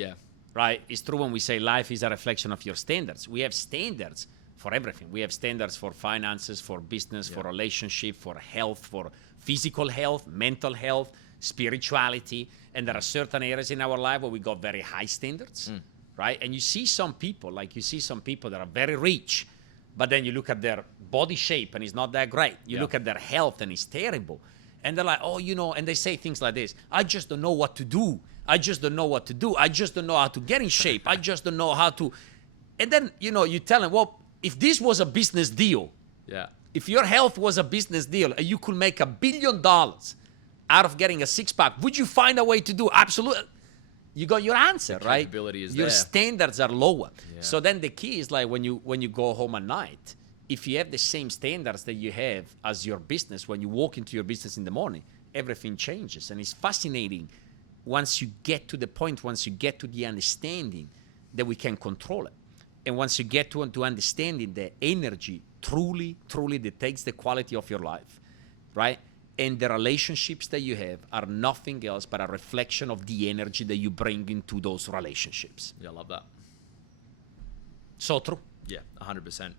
Right? It's true when we say life is a reflection of your standards. We have standards for everything. We have standards for finances, for business, for relationship, for health, for physical health, mental health, spirituality. And there are certain areas in our life where we got very high standards, right? And you see some people that are very rich, but then you look at their body shape and it's not that great. You look at their health and it's terrible. And they're like, oh, and they say things like this: I just don't know what to do. I just don't know what to do. I just don't know how to get in shape. I just don't know how to. And then, you tell them, well, if this was a business deal, if your health was a business deal and you could make $1 billion out of getting a six-pack, would you find a way to do? Absolutely. You got your answer, right? Your standards are lower. So then the key is like when you go home at night, if you have the same standards that you have as your business, when you walk into your business in the morning, everything changes. And it's fascinating once you get to the point, once you get to the understanding that we can control it. And once you get to understanding the energy truly dictates the quality of your life, right? And the relationships that you have are nothing else but a reflection of the energy that you bring into those relationships. Yeah, I love that. So true. Yeah, 100%.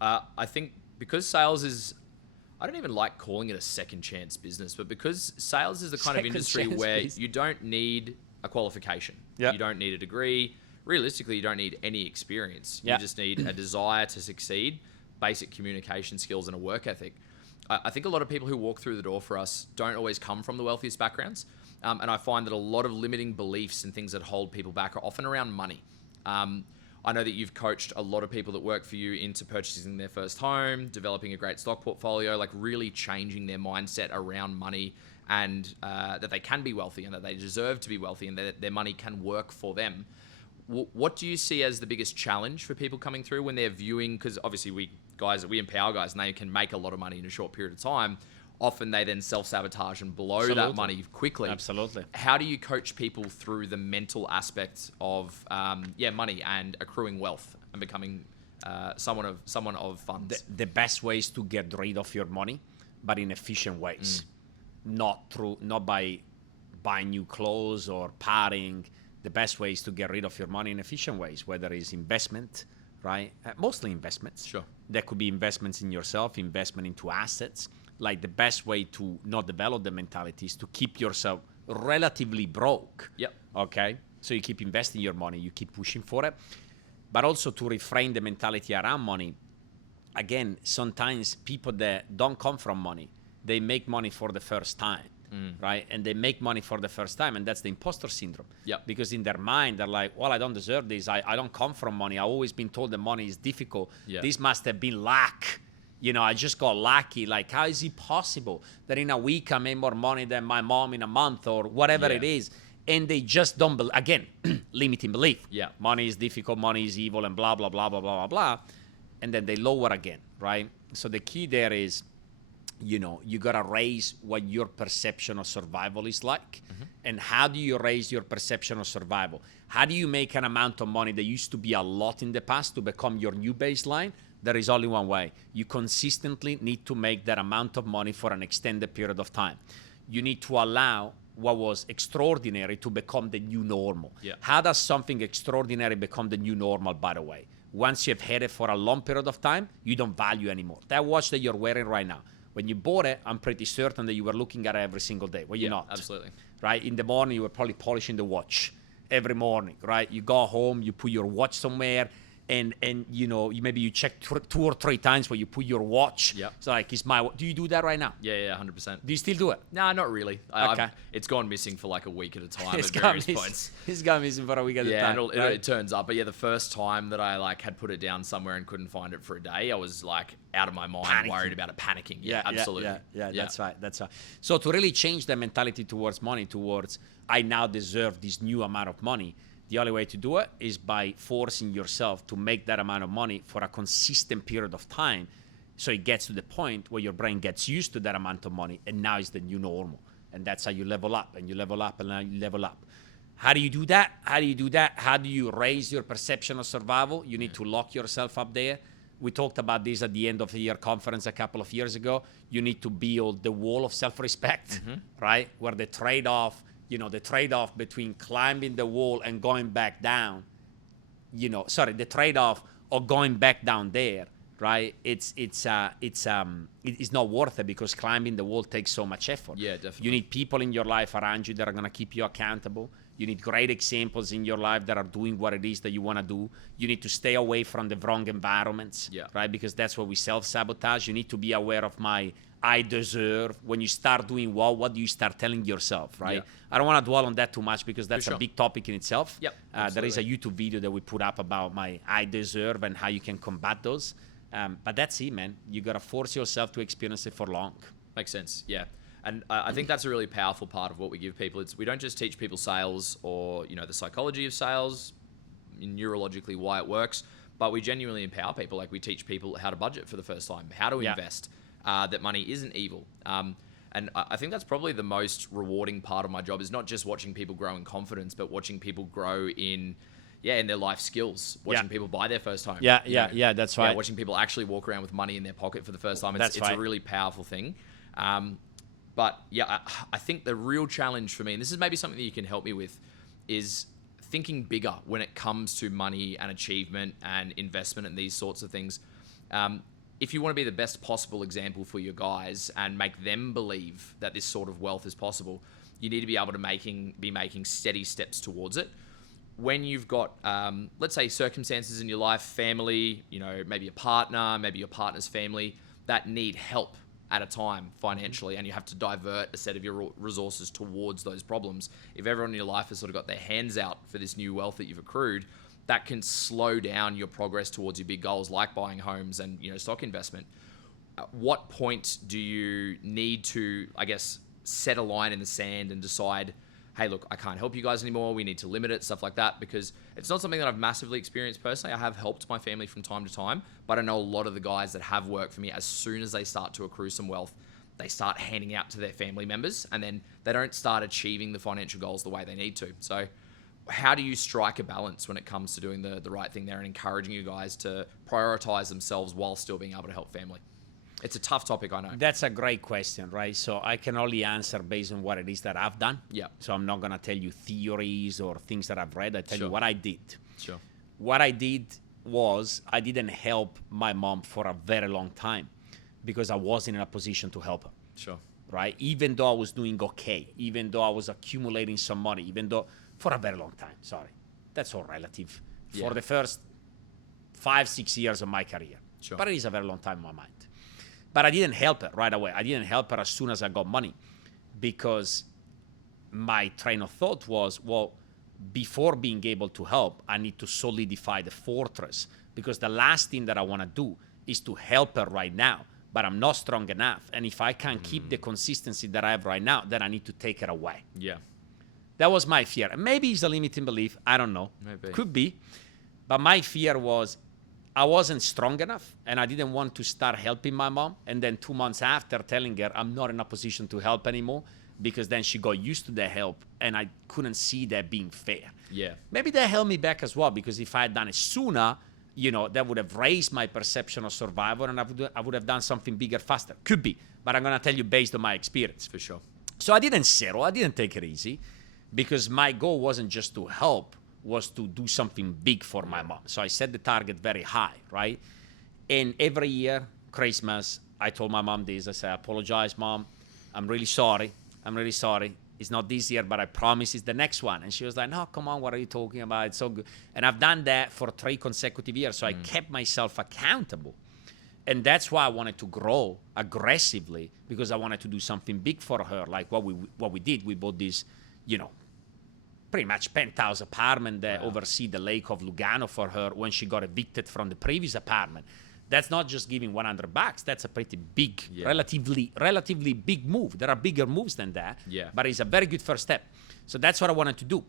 I think because sales is, I don't even like calling it a second chance business, but because sales is the kind of industry where you don't need a qualification. You don't need a degree. Realistically, you don't need any experience. You just need a desire to succeed, basic communication skills, and a work ethic. I think a lot of people who walk through the door for us don't always come from the wealthiest backgrounds. And I find that a lot of limiting beliefs and things that hold people back are often around money. I know that you've coached a lot of people that work for you into purchasing their first home, developing a great stock portfolio, like really changing their mindset around money, and that they can be wealthy and that they deserve to be wealthy and that their money can work for them. What do you see as the biggest challenge for people coming through when they're viewing, because obviously we empower guys and they can make a lot of money in a short period of time. Often they then self-sabotage and blow that money quickly. Absolutely. How do you coach people through the mental aspects of money and accruing wealth and becoming someone of funds? The best way is to get rid of your money, but in efficient ways. Not by buying new clothes or partying. The best way is to get rid of your money in efficient ways, whether it's investment, right? Mostly investments. Sure. There could be investments in yourself, investment into assets. Like the best way to not develop the mentality is to keep yourself relatively broke. Okay? So you keep investing your money, you keep pushing for it. But also to reframe the mentality around money. Again, sometimes people that don't come from money, they make money for the first time. Right? And they make money for the first time, and that's the impostor syndrome. Because in their mind, they're like, well, I don't deserve this. I don't come from money. I've always been told that money is difficult. This must have been luck. I just got lucky. Like, how is it possible that in a week I made more money than my mom in a month or whatever it is? And they just don't believe. Again, limiting belief. Money is difficult, money is evil, and blah, blah, blah, blah, blah, blah, blah. And then they lower again, right? So the key there is, you got to raise what your perception of survival is like. And how do you raise your perception of survival? How do you make an amount of money that used to be a lot in the past to become your new baseline? There is only one way. You consistently need to make that amount of money for an extended period of time. You need to allow what was extraordinary to become the new normal. How does something extraordinary become the new normal, by the way? Once you've had it for a long period of time, you don't value anymore. That watch that you're wearing right now, when you bought it, I'm pretty certain that you were looking at it every single day. Well, you're not. Absolutely. Right? In the morning, you were probably polishing the watch every morning, right? You go home, you put your watch somewhere, and maybe you check 2 or 3 times where you put your watch. So like, do you do that right now? Yeah, 100%. Do you still do it? No, not really. Okay. It's gone missing for like a week at a time at various points. It's gone missing for a week at a time. Yeah, it turns up. But the first time that I had put it down somewhere and couldn't find it for a day, I was like out of my mind, worried about it, panicking. Yeah, absolutely. Yeah, that's right. So to really change the mentality towards money, towards I now deserve this new amount of money, the only way to do it is by forcing yourself to make that amount of money for a consistent period of time, so it gets to the point where your brain gets used to that amount of money, and now it's the new normal. And that's how you level up, and you level up, and you level up. How do you do that? How do you raise your perception of survival? You need to lock yourself up there. We talked about this at the end of the year conference a couple of years ago. You need to build the wall of self-respect, right? Where the trade-off between climbing the wall and going back down, the trade-off of going back down there, right? It's not worth it, because climbing the wall takes so much effort. Yeah, definitely. You need people in your life around you that are going to keep you accountable. You need great examples in your life that are doing what it is that you want to do. You need to stay away from the wrong environments, right? Because that's where we self-sabotage. You need to be aware of my I deserve. When you start doing well, what do you start telling yourself, right? Yeah. I don't want to dwell on that too much because that's sure. a big topic in itself. Yep, there is a YouTube video that we put up about my I deserve and how you can combat those. But that's it, man. You got to force yourself to experience it for long. Makes sense, yeah. And I think that's a really powerful part of what we give people. We don't just teach people sales or, the psychology of sales, neurologically why it works, but we genuinely empower people. Like we teach people how to budget for the first time, how to invest, that money isn't evil. And I think that's probably the most rewarding part of my job is not just watching people grow in confidence, but watching people grow in their life skills, watching people buy their first home. Yeah, that's right. Watching people actually walk around with money in their pocket for the first time. It's right. a really powerful thing. But yeah, I think the real challenge for me, and this is maybe something that you can help me with, is thinking bigger when it comes to money and achievement and investment and these sorts of things. If you want to be the best possible example for your guys and make them believe that this sort of wealth is possible, you need to be able to be making steady steps towards it. When you've got, let's say, circumstances in your life, family, maybe a partner, maybe your partner's family that need help at a time financially, and you have to divert a set of your resources towards those problems. If everyone in your life has sort of got their hands out for this new wealth that you've accrued, that can slow down your progress towards your big goals like buying homes and stock investment. At what point do you need to, I guess, set a line in the sand and decide, hey, look, I can't help you guys anymore. We need to limit it, stuff like that, because it's not something that I've massively experienced personally. I have helped my family from time to time, but I know a lot of the guys that have worked for me, as soon as they start to accrue some wealth, they start handing out to their family members, and then they don't start achieving the financial goals the way they need to. So how do you strike a balance when it comes to doing the right thing there and encouraging you guys to prioritize themselves while still being able to help family? It's a tough topic, I know. That's a great question, right? So I can only answer based on what it is that I've done. Yeah. So I'm not going to tell you theories or things that I've read. I tell you what I did. Sure. What I did was I didn't help my mom for a very long time because I wasn't in a position to help her. Sure. Right? Even though I was doing okay, even though I was accumulating some money, even though for a very long time, sorry. That's all relative. For the first 5-6 years of my career. Sure. But it is a very long time in my mind. But I didn't help her right away. I didn't help her as soon as I got money because my train of thought was, well, before being able to help, I need to solidify the fortress because the last thing that I want to do is to help her right now, but I'm not strong enough. And if I can't keep the consistency that I have right now, then I need to take her away. Yeah. That was my fear. And maybe it's a limiting belief. I don't know. Maybe. Could be. But my fear was I wasn't strong enough, and I didn't want to start helping my mom. And then 2 months after telling her I'm not in a position to help anymore because then she got used to the help, and I couldn't see that being fair. Yeah. Maybe that held me back as well because if I had done it sooner, that would have raised my perception of survival, and I would have done something bigger faster. Could be. But I'm going to tell you based on my experience. For sure. So I didn't settle. I didn't take it easy because my goal wasn't just to help, was to do something big for my mom. So I set the target very high, right? And every year, Christmas, I told my mom this. I said, I apologize, Mom. I'm really sorry. It's not this year, but I promise it's the next one. And she was like, no, come on, what are you talking about? It's so good. And I've done that for 3 consecutive years. So I kept myself accountable. And that's why I wanted to grow aggressively because I wanted to do something big for her. Like what we did, we bought this, pretty much penthouse apartment that oversee the lake of Lugano for her when she got evicted from the previous apartment. That's not just giving $100. That's a pretty big, relatively big move. There are bigger moves than that, but it's a very good first step. So that's what I wanted to do.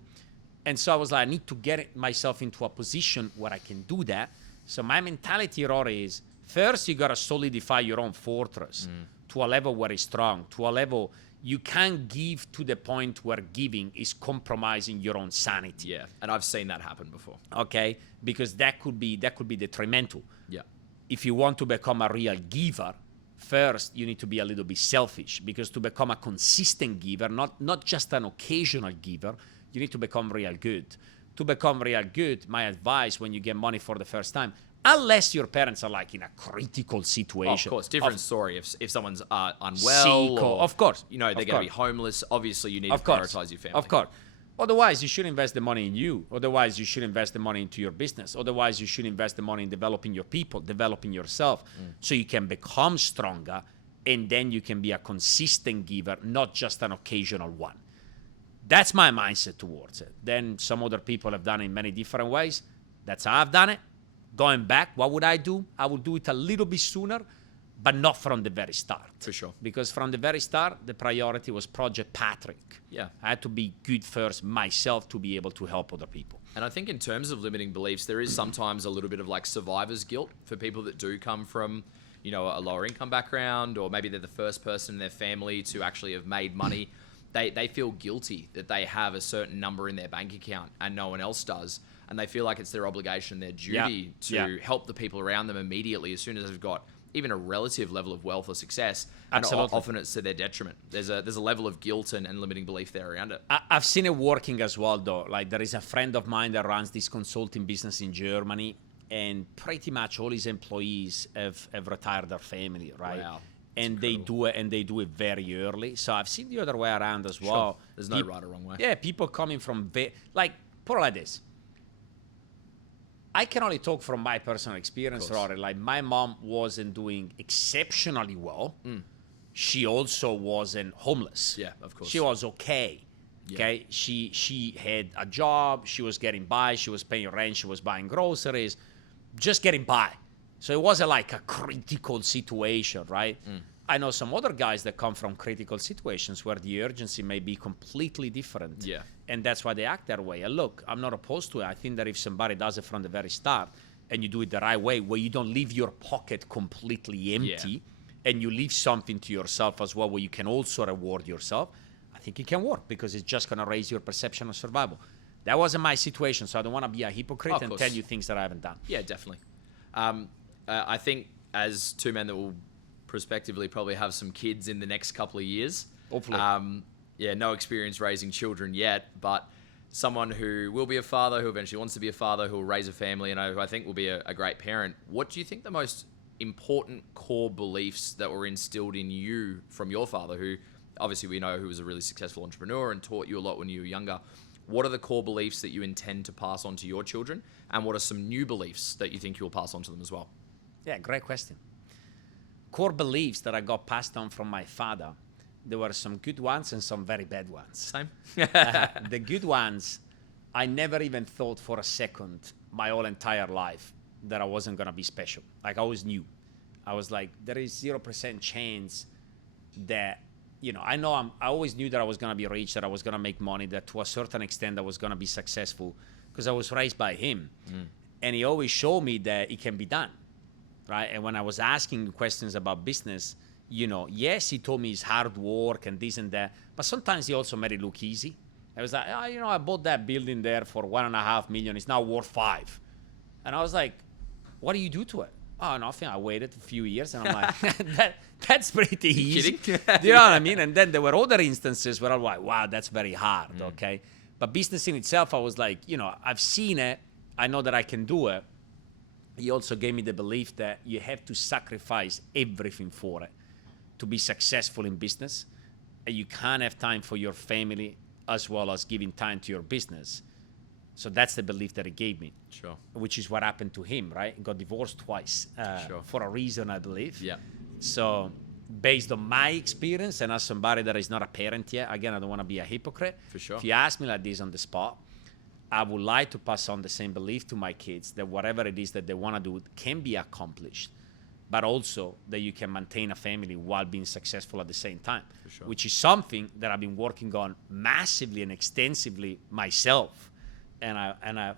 And so I was like, I need to get myself into a position where I can do that. So my mentality, Rory, is first you got to solidify your own fortress to a level where it's strong, to a level you can't give to the point where giving is compromising your own sanity. Yeah, and I've seen that happen before. Okay, because that could be detrimental. Yeah. If you want to become a real giver, first you need to be a little bit selfish because to become a consistent giver, not just an occasional giver, you need to become real good. To become real good, my advice when you get money for the first time, unless your parents are like in a critical situation. Of course, different story. If someone's unwell, sick, or of course, they're going to be homeless. Obviously, you need to prioritize your family. Of course. Otherwise, you should invest the money in you. Otherwise, you should invest the money into your business. Otherwise, you should invest the money in developing your people, developing yourself, so you can become stronger, and then you can be a consistent giver, not just an occasional one. That's my mindset towards it. Then some other people have done it in many different ways. That's how I've done it. Going back, what would I do? I would do it a little bit sooner, but not from the very start. For sure. Because from the very start, the priority was Project Patrick. Yeah. I had to be good first myself to be able to help other people. And I think in terms of limiting beliefs, there is sometimes a little bit of like survivor's guilt for people that do come from, you know, a lower income background, or maybe they're the first person in their family to actually have made money. They feel guilty that they have a certain number in their bank account and no one else does. And they feel like it's their obligation, their duty to help the people around them immediately as soon as they've got even a relative level of wealth or success. Absolutely. And often it's to their detriment. There's a level of guilt and limiting belief there around it. I've seen it working as well, though. Like, there is a friend of mine that runs this consulting business in Germany, and pretty much all his employees have retired their family, right? Wow. And they do it very early. So I've seen the other way around as well. Sure. There's no right or wrong way. Yeah, people coming from like, put it like this. I can only talk from my personal experience, Rory. Like, my mom wasn't doing exceptionally well. She also wasn't homeless. Yeah, of course. She was okay. Yeah. Okay, she had a job. She was getting by. She was paying rent. She was buying groceries, just getting by. So it wasn't like a critical situation, right? I know some other guys that come from critical situations where the urgency may be completely different. Yeah. And that's why they act that way. And look, I'm not opposed to it. I think that if somebody does it from the very start and you do it the right way, where you don't leave your pocket completely empty and you leave something to yourself as well, where you can also reward yourself, I think it can work, because it's just going to raise your perception of survival. That wasn't my situation, so I don't want to be a hypocrite and tell you things that I haven't done. Yeah, definitely. I think as two men that will prospectively probably have some kids in the next couple of years. Hopefully. No experience raising children yet, but someone who will be a father, who eventually wants to be a father, who will raise a family, and who I think will be a great parent. What do you think the most important core beliefs that were instilled in you from your father, who obviously we know who was a really successful entrepreneur and taught you a lot when you were younger? What are the core beliefs that you intend to pass on to your children? And what are some new beliefs that you think you'll pass on to them as well? Yeah, great question. Core beliefs that I got passed on from my father, there were some good ones and some very bad ones. Same. The good ones, I never even thought for a second my whole entire life that I wasn't going to be special. Like, I always knew. I was like, there is 0% chance that, you know, I always knew that I was going to be rich, that I was going to make money, that to a certain extent I was going to be successful, because I was raised by him. And he always showed me that it can be done, right? And when I was asking questions about business, you know, yes, he told me it's hard work and this and that, but sometimes he also made it look easy. I was like, oh, you know, I bought that building there for $1.5 million. It's now worth $5 million. And I was like, what do you do to it? Oh, nothing. I waited a few years, and I'm like, that's pretty easy. Kidding? Do you know what I mean? And then there were other instances where I'm like, wow, that's very hard, okay? But business in itself, I was like, you know, I've seen it. I know that I can do it. He also gave me the belief that you have to sacrifice everything for it to be successful in business. And you can't have time for your family as well as giving time to your business. So that's the belief that he gave me. Sure. Which is what happened to him, right? He got divorced twice for a reason, I believe. Yeah. So based on my experience, and as somebody that is not a parent yet, again, I don't want to be a hypocrite. For sure. If you ask me like this on the spot, I would like to pass on the same belief to my kids that whatever it is that they want to do can be accomplished, but also that you can maintain a family while being successful at the same time, For sure. which is something that I've been working on massively and extensively myself. And I've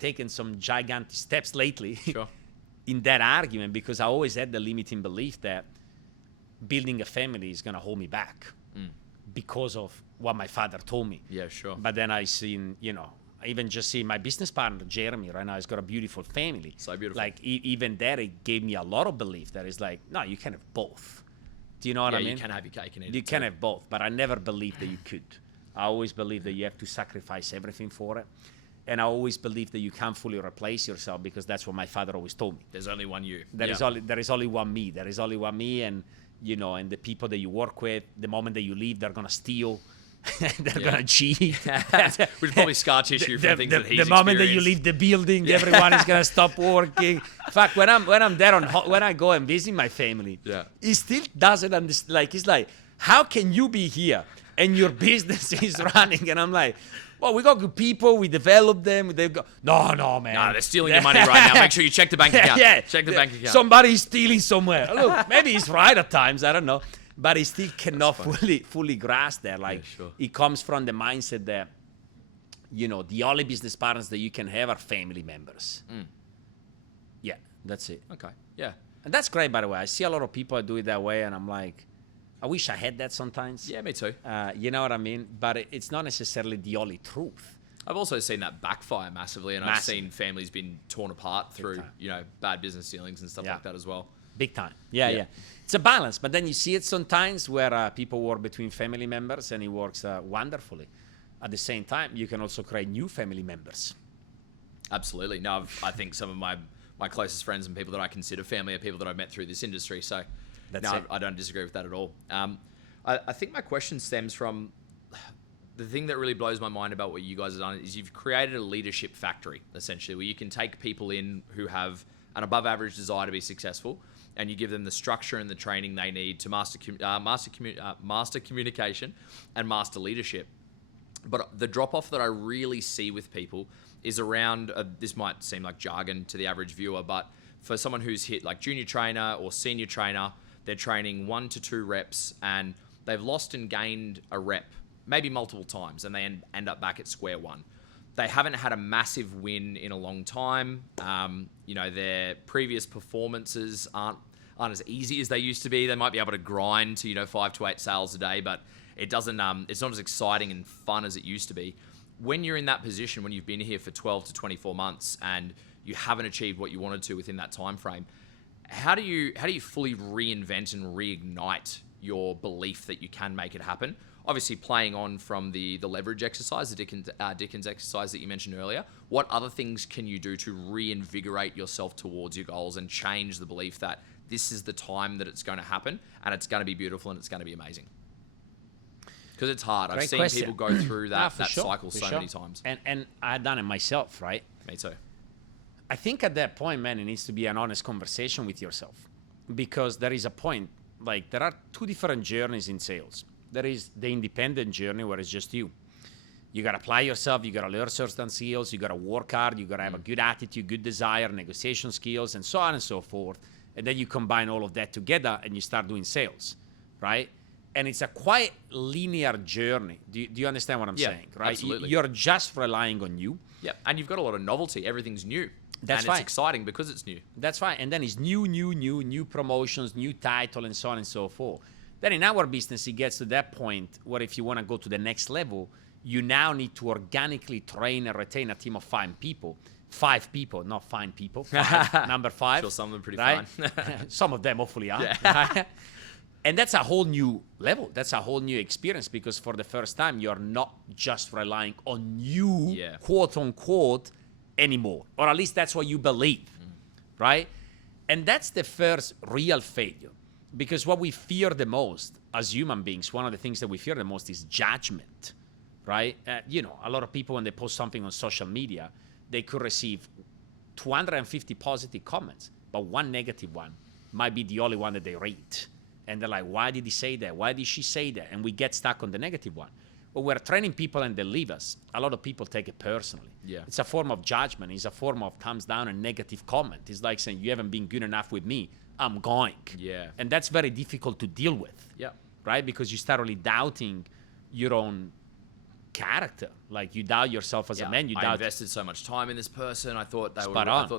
taken some gigantic steps lately Sure. in that argument, because I always had the limiting belief that building a family is going to hold me back because of what my father told me. Yeah, sure. But then I seen, you know, I even just see my business partner, Jeremy, right now, he's got a beautiful family. So beautiful. Like, even that, it gave me a lot of belief that it's like, no, you can have both. Do you know what I mean? You can have your cake and eat it. You can have both, but I never believed that you could. I always believe that you have to sacrifice everything for it. And I always believe that you can't fully replace yourself, because that's what my father always told me. There's only one you. There is only one me. There is only one me, and, you know, and the people that you work with, the moment that you leave, they're going to steal. they're gonna cheat. Which is probably scar tissue from things that he's the moment that you leave the building, everyone is gonna stop working. In fact, when I'm there when I go and visit my family, he still doesn't understand. Like, he's like, how can you be here and your business is running? And I'm like, well, we got good people, we develop them. They go, no, man. No, they're stealing your money right now. Make sure you check the bank account. Check the bank account. Somebody's stealing somewhere. Look, maybe he's right at times, I don't know. But he still cannot fully grasp that. Like, he comes from the mindset that, the only business partners that you can have are family members. Yeah, that's it. Okay, yeah. And that's great, by the way. I see a lot of people do it that way, and I'm like, I wish I had that sometimes. Yeah, me too. You know what I mean? But it's not necessarily the only truth. I've also seen that backfire massively, and I've seen families being torn apart through, bad business dealings and stuff like that as well. Big time. Yeah. It's a balance, but then you see it sometimes where people work between family members, and it works wonderfully. At the same time, you can also create new family members. Absolutely. No, I think some of my closest friends and people that I consider family are people that I've met through this industry, so... I don't disagree with that at all. I think my question stems from the thing that really blows my mind about what you guys have done is you've created a leadership factory, essentially, where you can take people in who have an above average desire to be successful, and you give them the structure and the training they need to master communication and master leadership. But the drop-off that I really see with people is around, this might seem like jargon to the average viewer, but for someone who's hit like junior trainer or senior trainer, they're training 1 to 2 reps and they've lost and gained a rep, maybe multiple times, and they end up back at square one. They haven't had a massive win in a long time. Their previous performances aren't as easy as they used to be. They might be able to grind to 5 to 8 sales a day, but it doesn't. It's not as exciting and fun as it used to be. When you're in that position, when you've been here for 12 to 24 months and you haven't achieved what you wanted to within that time frame, how do you fully reinvent and reignite your belief that you can make it happen? Obviously, playing on from the leverage exercise, the Dickens exercise that you mentioned earlier, what other things can you do to reinvigorate yourself towards your goals and change the belief that this is the time that it's going to happen and it's going to be beautiful and it's going to be amazing? Because it's hard. I've seen people go through that cycle so many times. And I've done it myself, right? Me too. I think at that point, man, it needs to be an honest conversation with yourself, because there is a point, like there are 2 different journeys in sales. There is the independent journey where it's just you. You got to apply yourself. You got to learn certain skills. You got to work hard. You got to have a good attitude, good desire, negotiation skills, and so on and so forth. And then you combine all of that together and you start doing sales, right? And it's a quite linear journey. Do you understand what I'm saying? Right? Absolutely. You're just relying on you. Yeah, and you've got a lot of novelty. Everything's new. That's and right. It's exciting because it's new. That's right. And then it's new promotions, new title, and so on and so forth. Then in our business, it gets to that point where if you want to go to the next level, you now need to organically train and retain a team of 5 people. 5 people, not fine people. 5, number 5. Sure, some of them pretty right? fine. Some of them hopefully are. Yeah. And that's a whole new level. That's a whole new experience, because for the first time, you're not just relying on you, quote unquote, anymore. Or at least that's what you believe, right? And that's the first real failure. Because what we fear the most as human beings, one of the things that we fear the most is judgment, right? A lot of people, when they post something on social media, they could receive 250 positive comments, but 1 negative one might be the only one that they read. And they're like, why did he say that? Why did she say that? And we get stuck on the negative one. But we're training people and they leave us. A lot of people take it personally. Yeah. It's a form of judgment. It's a form of thumbs down and negative comment. It's like saying, you haven't been good enough with me. I'm going. Yeah. And that's very difficult to deal with. Yeah. Right? Because you start really doubting your own character. Like, you doubt yourself as a man. I invested so much time in this person. I thought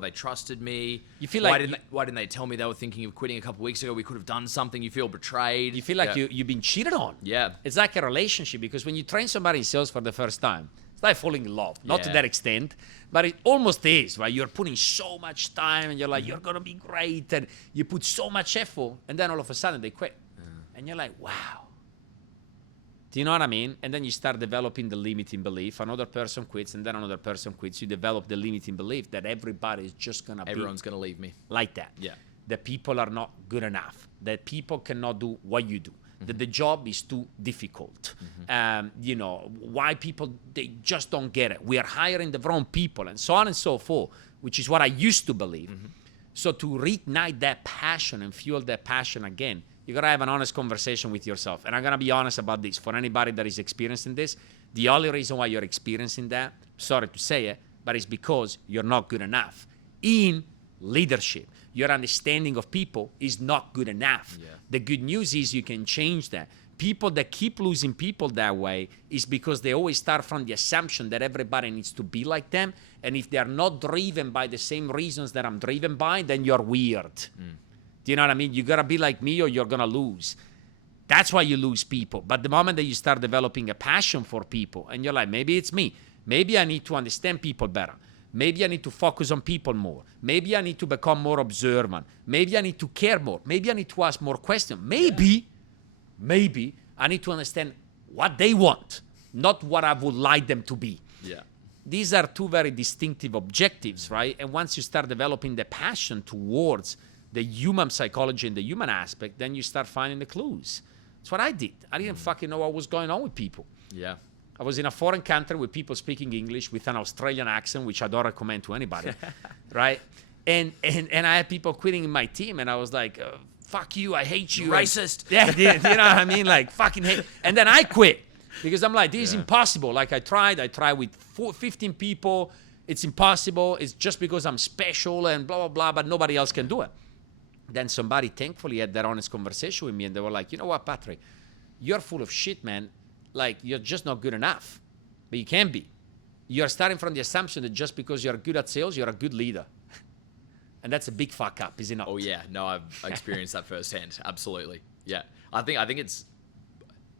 they trusted me. You feel like why didn't they tell me they were thinking of quitting a couple of weeks ago? We could have done something. You feel betrayed. You feel like you've been cheated on. Yeah. It's like a relationship, because when you train somebody in sales for the first time, it's like falling in love. Not to that extent, but it almost is, right? You're putting so much time and you're like, you're going to be great. And you put so much effort, and then all of a sudden they quit. And you're like, wow. Do you know what I mean? And then you start developing the limiting belief. Another person quits, and then another person quits. You develop the limiting belief that everybody's just going to be... Everyone's going to leave me. Like that. Yeah. That people are not good enough. That people cannot do what you do. that the job is too difficult. You know, why people, they just don't get it. We are hiring the wrong people, and so on and so forth, which is what I used to believe. So to reignite that passion and fuel that passion again, you got to have an honest conversation with yourself. And I'm going to be honest about this. For anybody that is experiencing this, the only reason why you're experiencing that, sorry to say it, but it's because you're not good enough in leadership. Your understanding of people is not good enough. The good news is you can change that. People that keep losing people that way is because they always start from the assumption that everybody needs to be like them. And if they're not driven by the same reasons that I'm driven by, then you're weird. Do you know what I mean? You got to be like me or you're going to lose. That's why you lose people. But the moment that you start developing a passion for people and you're like, maybe it's me. Maybe I need to understand people better. Maybe I need to focus on people more. Maybe I need to become more observant. Maybe I need to care more. Maybe I need to ask more questions. Maybe I need to understand what they want, not what I would like them to be. These are two very distinctive objectives, right? And once you start developing the passion towards the human psychology and the human aspect, then you start finding the clues. That's what I did. I didn't fucking know what was going on with people. I was in a foreign country with people speaking English with an Australian accent, which I don't recommend to anybody, right? And I had people quitting in my team, and I was like, fuck you, I hate you. Racist. Yeah, you know what I mean? Like, fucking hate. And then I quit because I'm like, this is impossible. Like, I tried with 15 people. It's impossible. It's just because I'm special and blah, blah, blah, but nobody else can do it. Then somebody thankfully had that honest conversation with me, and they were like, you know what, Patrick, you're full of shit, man. Like, you're just not good enough, but you can be. You're starting from the assumption that just because you're good at sales, you're a good leader. And that's a big fuck up, is it not? Oh yeah, no, I've experienced that firsthand. Absolutely, yeah. I think it's.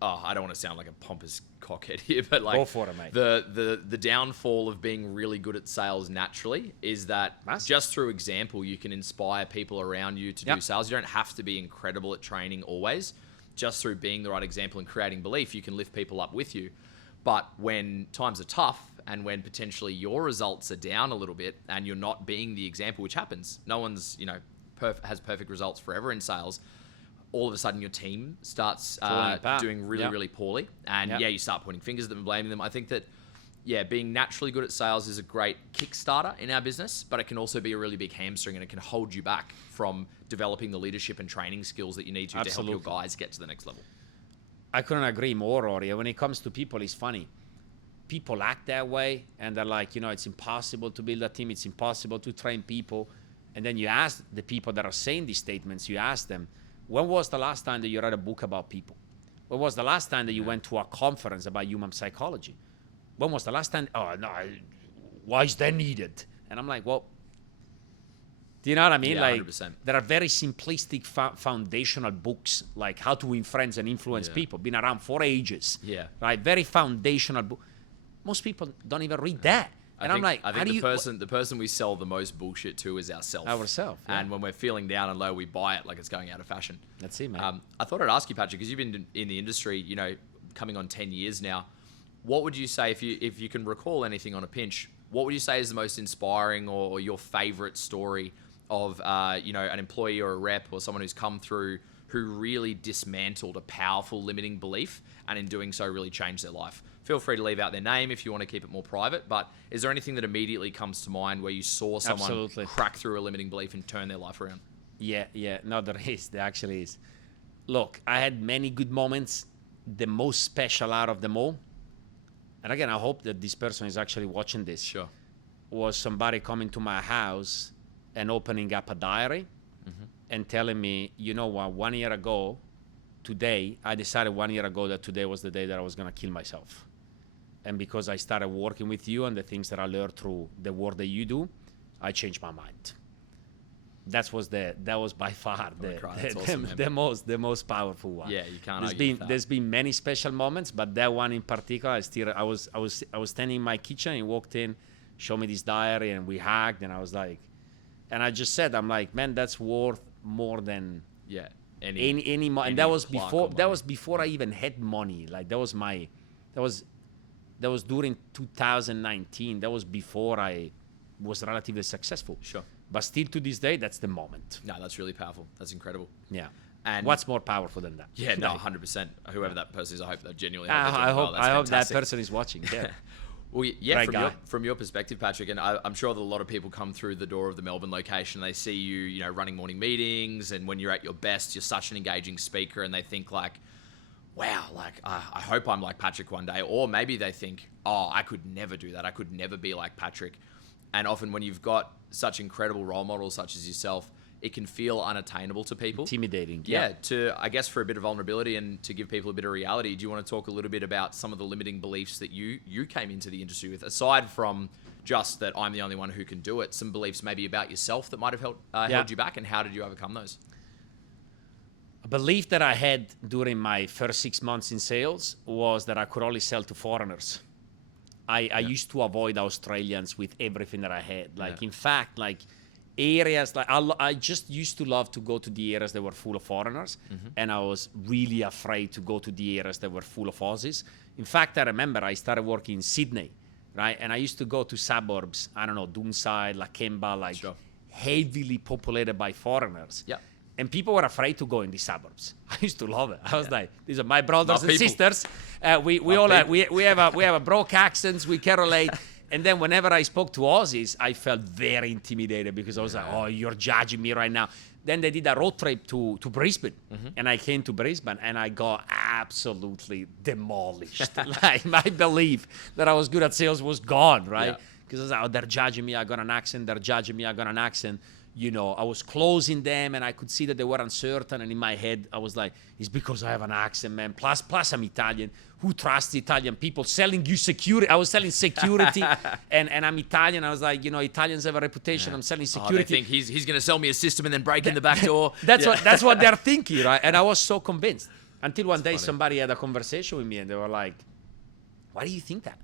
Oh, I don't want to sound like a pompous cockhead here, but like, go for it, mate. The downfall of being really good at sales naturally is that just through example, you can inspire people around you to do sales. You don't have to be incredible at training always. Just through being the right example and creating belief, you can lift people up with you. But when times are tough and when potentially your results are down a little bit and you're not being the example, which happens, no one's, you know, has perfect results forever in sales. All of a sudden your team starts doing really poorly. And you start pointing fingers at them and blaming them. I think that, being naturally good at sales is a great Kickstarter in our business, but it can also be a really big hamstring, and it can hold you back from developing the leadership and training skills that you need to help your guys get to the next level. I couldn't agree more, Rory. When it comes to people, it's funny. People act that way, and they're like, you know, it's impossible to build a team. It's impossible to train people. And then you ask the people that are saying these statements, you ask them, when was the last time that you read a book about people? When was the last time that you went to a conference about human psychology? When was the last time? Oh, no, why is that needed? And I'm like, well, do you know what I mean? Yeah, like, 100%. There are very simplistic foundational books, like How to Win Friends and Influence People, been around for ages. Right? Very foundational book. Most people don't even read that. And I'm like, I think the person we sell the most bullshit to is ourselves. And when we're feeling down and low, we buy it like it's going out of fashion. That's it, mate. I thought I'd ask you, Patrick, because you've been in the industry, you know, coming on 10 years now. What would you say, if you can recall anything on a pinch, what would you say is the most inspiring or your favorite story of, you know, an employee or a rep or someone who's come through who really dismantled a powerful limiting belief and in doing so really changed their life? Feel free to leave out their name if you want to keep it more private, but is there anything that immediately comes to mind where you saw someone crack through a limiting belief and turn their life around? Yeah. No, there is. There actually is. Look, I had many good moments. The most special out of them all, and again, I hope that this person is actually watching this. Sure. Was somebody coming to my house and opening up a diary and telling me, you know what, 1 year ago, today, I decided 1 year ago that today was the day that I was going to kill myself. And because I started working with you and the things that I learned through the work that you do, I changed my mind. That was by far the most powerful one. Yeah, you can't argue with that. There's been many special moments, but that one in particular, I was standing in my kitchen, and he walked in, showed me this diary, and we hugged, and I was like, and I just said, I'm like, man, that's worth more than any money. And that was before I even had money. Like that was during 2019. That was before I was relatively successful. Sure. But still to this day, that's the moment. No, that's really powerful. That's incredible. Yeah. And what's more powerful than that? Yeah, no, 100%. Whoever that person is, I hope they genuinely. I hope that person is watching. Yeah. Well, yeah, from your perspective, Patrick, and I'm sure that a lot of people come through the door of the Melbourne location. They see you, running morning meetings, and when you're at your best, you're such an engaging speaker, and they think like, wow, like I hope I'm like Patrick one day. Or maybe they think, oh, I could never do that. I could never be like Patrick. And often when you've got such incredible role models such as yourself, it can feel unattainable to people. Intimidating. Yeah, I guess for a bit of vulnerability and to give people a bit of reality, do you want to talk a little bit about some of the limiting beliefs that you came into the industry with, aside from just that I'm the only one who can do it, some beliefs maybe about yourself that might have held you back, and how did you overcome those? A belief that I had during my first 6 months in sales was that I could only sell to foreigners. I used to avoid Australians with everything that I had. In fact, areas I just used to love to go to the areas that were full of foreigners, and I was really afraid to go to the areas that were full of Aussies. In fact, I remember I started working in Sydney, right? And I used to go to suburbs, I don't know, Doonside, Lakemba, heavily populated by foreigners. Yeah. And people were afraid to go in these suburbs. I used to love it. I was like, these are my brothers and sisters. We have a broke accents. We can relate. And then whenever I spoke to Aussies, I felt very intimidated because I was like, oh, you're judging me right now. Then they did a road trip to Brisbane. And I came to Brisbane and I got absolutely demolished. My belief that I was good at sales was gone, right? Because I was like, oh, they're judging me. I got an accent. They're judging me. I got an accent. I was closing them and I could see that they were uncertain. And in my head, I was like, it's because I have an accent, man. Plus I'm Italian. Who trusts Italian people? Selling you security. I was selling security and I'm Italian. I was like, Italians have a reputation. I'm selling security. They think he's going to sell me a system and then break in the back door. That's what they're thinking, right? And I was so convinced. Until one day somebody had a conversation with me and they were like, why do you think that?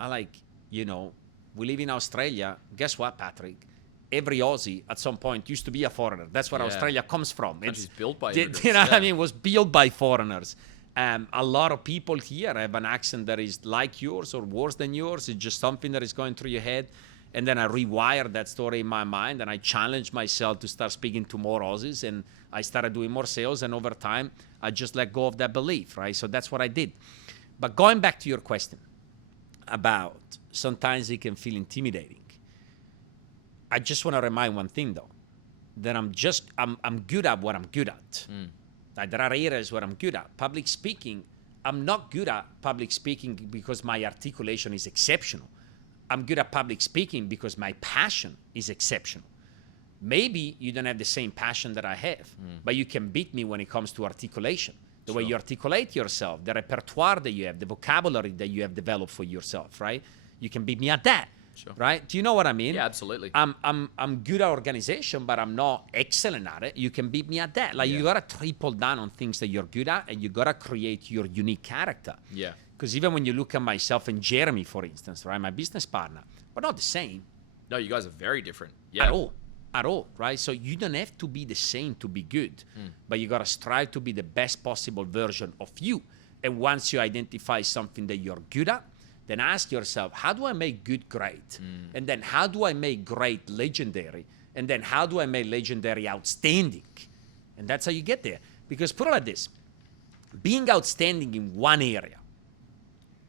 I'm like, we live in Australia. Guess what, Patrick? Every Aussie at some point used to be a foreigner. That's where Australia comes from. It's built by immigrants. I mean, it was built by foreigners. A lot of people here have an accent that is like yours or worse than yours. It's just something that is going through your head. And then I rewired that story in my mind and I challenged myself to start speaking to more Aussies, and I started doing more sales, and over time, I just let go of that belief, right? So that's what I did. But going back to your question about sometimes it can feel intimidating. I just want to remind one thing though, that I'm good at what I'm good at. Like there are areas where I'm good at. Public speaking, I'm not good at public speaking because my articulation is exceptional. I'm good at public speaking because my passion is exceptional. Maybe you don't have the same passion that I have, but you can beat me when it comes to articulation. The way you articulate yourself, the repertoire that you have, the vocabulary that you have developed for yourself, right? You can beat me at that. Sure. Right? Do you know what I mean? Yeah, absolutely. I'm good at organization, but I'm not excellent at it. You can beat me at that. You gotta triple down on things that you're good at, and you gotta create your unique character. Yeah. Because even when you look at myself and Jeremy, for instance, right, my business partner, we're not the same. No, you guys are very different. Yeah. At all, right? So you don't have to be the same to be good, but you gotta strive to be the best possible version of you. And once you identify something that you're good at, then ask yourself, how do I make good great? And then how do I make great legendary? And then how do I make legendary outstanding? And that's how you get there. Because put it like this, being outstanding in one area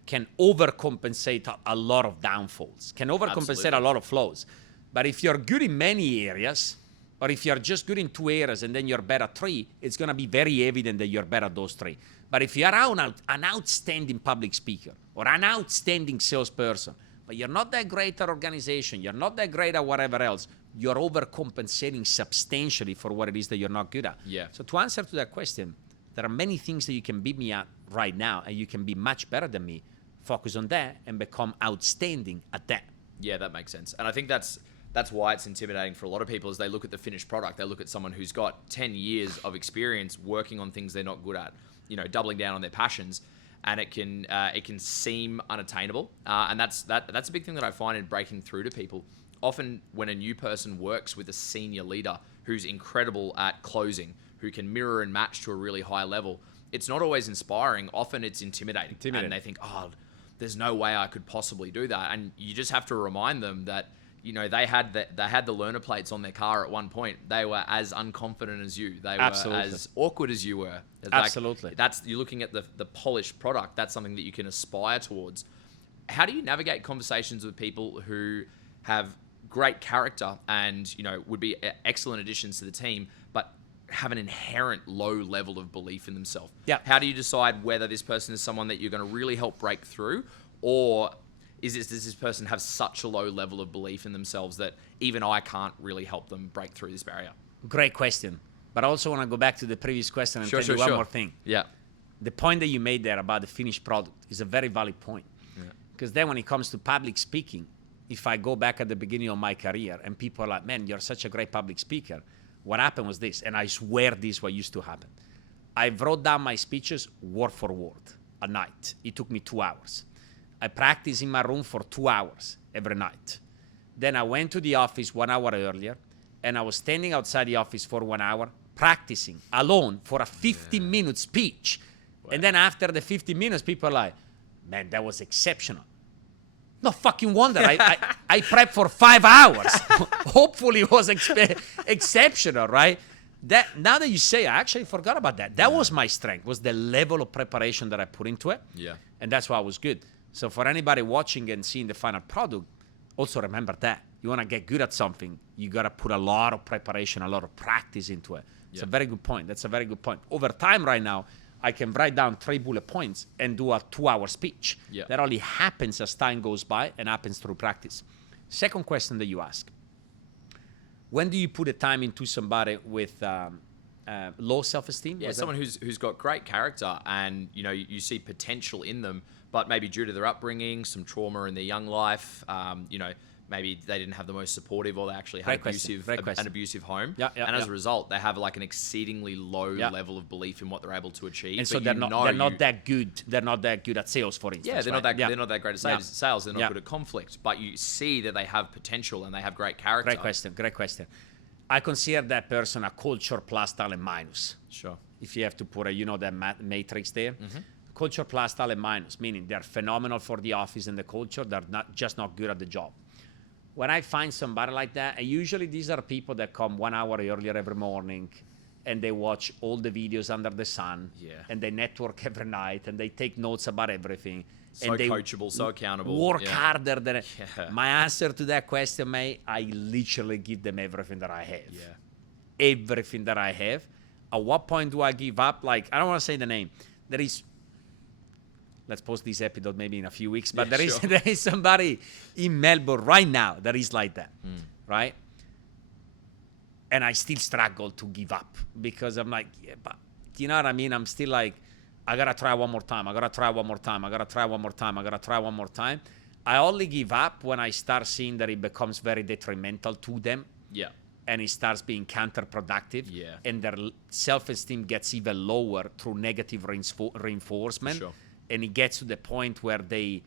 can overcompensate a lot of downfalls, can overcompensate a lot of flaws. But if you're good in many areas, or if you're just good in 2 areas and then you're better at 3, it's gonna be very evident that you're better at those 3. But if you're an outstanding public speaker or an outstanding salesperson, but you're not that great at organization, you're not that great at whatever else, you're overcompensating substantially for what it is that you're not good at. Yeah. So to answer to that question, there are many things that you can beat me at right now, and you can be much better than me. Focus on that and become outstanding at that. Yeah, that makes sense. And I think that's why it's intimidating for a lot of people, is they look at the finished product. They look at someone who's got 10 years of experience working on things they're not good at, doubling down on their passions, and it can seem unattainable. And that's a big thing that I find in breaking through to people. Often when a new person works with a senior leader who's incredible at closing, who can mirror and match to a really high level, it's not always inspiring. Often it's intimidating. And they think, oh, there's no way I could possibly do that. And you just have to remind them that they had the learner plates on their car at one point. They were as unconfident as you. They were as awkward as you were. Absolutely. You're looking at the polished product. That's something that you can aspire towards. How do you navigate conversations with people who have great character and would be excellent additions to the team, but have an inherent low level of belief in themselves? Yeah. How do you decide whether this person is someone that you're going to really help break through, or does this person have such a low level of belief in themselves that even I can't really help them break through this barrier? Great question. But I also want to go back to the previous question and tell you one more thing. Yeah. The point that you made there about the finished product is a very valid point. Because then when it comes to public speaking, if I go back at the beginning of my career and people are like, man, you're such a great public speaker, what happened was this, and I swear this what used to happen. I wrote down my speeches word for word at night. It took me 2 hours. I practiced in my room for 2 hours every night. Then I went to the office 1 hour earlier, and I was standing outside the office for 1 hour, practicing alone for a 15-minute speech. Wow. And then after the 15 minutes, people are like, man, that was exceptional. No fucking wonder. I prepped for 5 hours. Hopefully it was exceptional, right? Now that you say, I actually forgot about that. That was my strength, was the level of preparation that I put into it. Yeah. And that's why it was good. So for anybody watching and seeing the final product, also remember that. You want to get good at something, you got to put a lot of preparation, a lot of practice into it. It's a very good point. That's a very good point. Over time right now, I can write down 3 bullet points and do a 2-hour speech. Yeah. That only happens as time goes by and happens through practice. Second question that you ask. When do you put the time into somebody with low self-esteem? Yeah, someone who's got great character and you see potential in them, but maybe due to their upbringing, some trauma in their young life, maybe they didn't have the most supportive, or they actually had an abusive home. And as a result, they have like an exceedingly low level of belief in what they're able to achieve. And so they're not that good. They're not that good at sales, for instance. Yeah, they're not that great at sales. They're not good at conflict. But you see that they have potential and they have great character. Great question. I consider that person a culture plus talent minus. Sure. If you have to put that matrix there. Mm-hmm. Culture plus talent minus, meaning they're phenomenal for the office and the culture. They're just not good at the job. When I find somebody like that, and usually these are people that come 1 hour earlier every morning, and they watch all the videos under the sun, and they network every night, and they take notes about everything. So and they coachable, so accountable. Work harder than my answer to that question, mate, I literally give them everything that I have. Yeah. Everything that I have. At what point do I give up? Like, I don't want to say the name. There is... Let's post this episode maybe in a few weeks. But there is somebody in Melbourne right now that is like that, right? And I still struggle to give up because I'm like, but you know what I mean? I'm still like, I got to try one more time. I got to try one more time. I got to try one more time. I got to try one more time. I only give up when I start seeing that it becomes very detrimental to them. Yeah. And it starts being counterproductive. Yeah. And their self-esteem gets even lower through negative reinforcement. Sure. And it gets to the point where they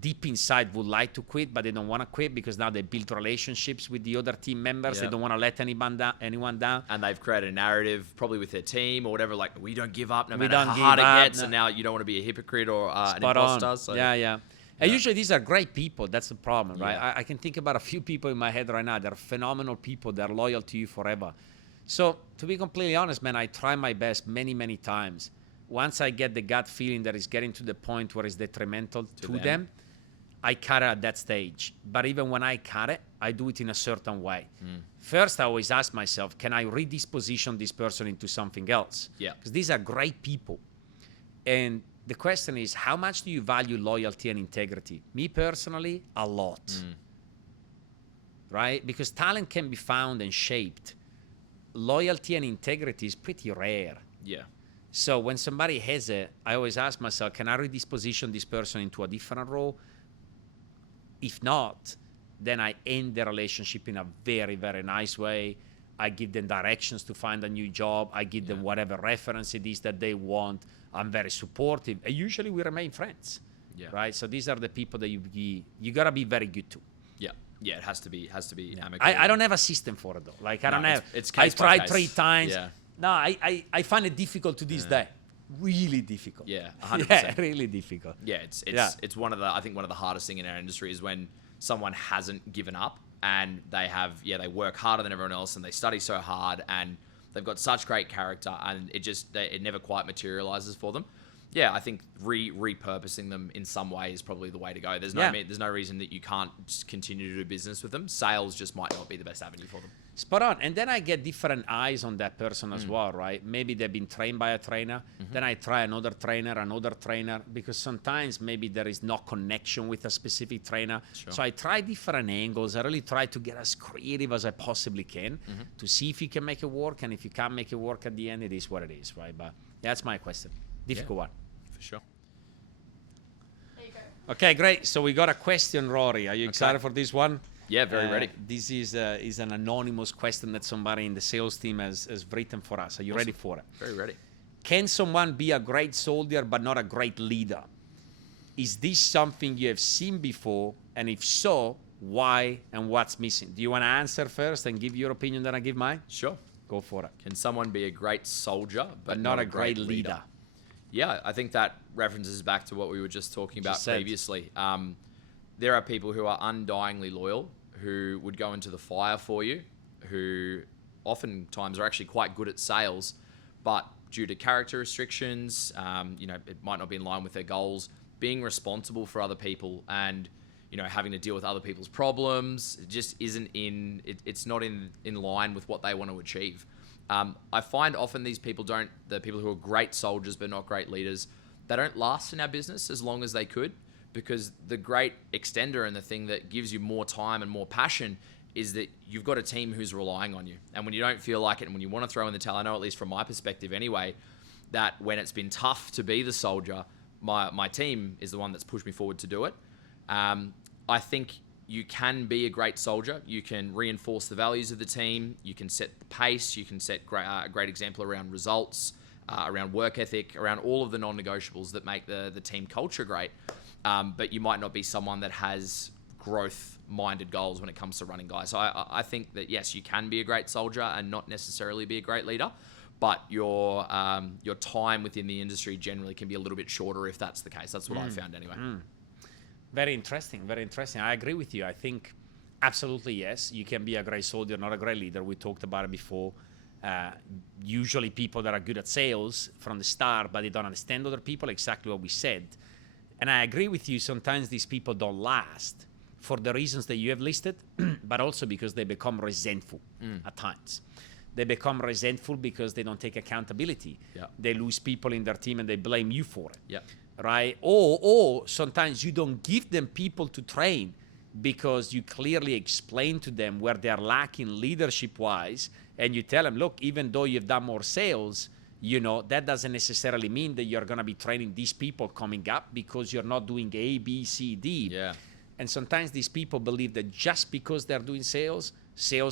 deep inside would like to quit, but they don't want to quit because now they build relationships with the other team members. They don't want to let anyone down. And they've created a narrative probably with their team or whatever, like, we don't give up no matter how hard it gets. No. And now you don't want to be a hypocrite or an impostor. So. Yeah. And usually these are great people. That's the problem, right? Yeah. I can think about a few people in my head right now. They're phenomenal people. They're loyal to you forever. So to be completely honest, man, I try my best many, many times. Once I get the gut feeling that it's getting to the point where it's detrimental to them, I cut it at that stage. But even when I cut it, I do it in a certain way. First, I always ask myself, can I redisposition this person into something else? Yeah. Because these are great people. And the question is, how much do you value loyalty and integrity? Me personally, a lot. Right? Because talent can be found and shaped. Loyalty and integrity is pretty rare. Yeah. So when somebody has it, I always ask myself, can I redisposition this person into a different role? If not, then I end the relationship in a very, very nice way. I give them directions to find a new job. I give them whatever reference it is that they want. I'm very supportive. And usually we remain friends, right? So these are the people that you got to be very good to. Yeah, it has to be amicable. I don't have a system for it, though. Like, I don't have... I tried 3 times. Yeah. No, I find it difficult to this day. Really difficult. Yeah, 100%. Yeah, really difficult. Yeah, it's one of the hardest thing in our industry is when someone hasn't given up and they work harder than everyone else, and they study so hard, and they've got such great character, and it never quite materializes for them. Yeah, I think repurposing them in some way is probably the way to go. There's no reason that you can't just continue to do business with them. Sales just might not be the best avenue for them. Spot on. And then I get different eyes on that person as well, right? Maybe they've been trained by a trainer. Then I try another trainer, because sometimes maybe there is no connection with a specific trainer. Sure. So I try different angles. I really try to get as creative as I possibly can to see if you can make it work. And if you can't make it work at the end, it is what it is, right? But that's my question. Difficult one. For sure. There you go. Okay, great. So we got a question, Rory. Are you excited for this one? Yeah, very ready. This is an anonymous question that somebody in the sales team has written for us. Are you ready for it? Very ready. Can someone be a great soldier but not a great leader? Is this something you have seen before? And if so, why and what's missing? Do you want to answer first and give your opinion, then I give mine? Sure. Go for it. Can someone be a great soldier but not a great leader? Yeah, I think that references back to what we were just talking about previously. There are people who are undyingly loyal, who would go into the fire for you, who oftentimes are actually quite good at sales, but due to character restrictions, it might not be in line with their goals, being responsible for other people and, having to deal with other people's problems, it just isn't it's not in line with what they want to achieve. I find often these people the people who are great soldiers but not great leaders, they don't last in our business as long as they could, because the great extender and the thing that gives you more time and more passion is that you've got a team who's relying on you. And when you don't feel like it and when you want to throw in the towel, I know at least from my perspective anyway, that when it's been tough to be the soldier, my team is the one that's pushed me forward to do it. I think you can be a great soldier. You can reinforce the values of the team. You can set the pace. You can set a great example around results, around work ethic, around all of the non-negotiables that make the team culture great. But you might not be someone that has growth-minded goals when it comes to running guys. So I think that, yes, you can be a great soldier and not necessarily be a great leader, but your time within the industry generally can be a little bit shorter if that's the case. That's what I found anyway. Very interesting, very interesting. I agree with you. I think absolutely yes, you can be a great soldier, not a great leader. We talked about it before. Usually people that are good at sales from the start, but they don't understand other people, exactly what we said. And I agree with you, sometimes these people don't last for the reasons that you have listed, but also because they become resentful at times. They become resentful because they don't take accountability. Yeah. They lose people in their team and they blame you for it. Yeah. Right? Or sometimes you don't give them people to train because you clearly explain to them where they're lacking leadership-wise, and you tell them, look, even though you've done more sales, that doesn't necessarily mean that you're going to be training these people coming up because you're not doing A, B, C, D. Yeah. And sometimes these people believe that just because they're doing sales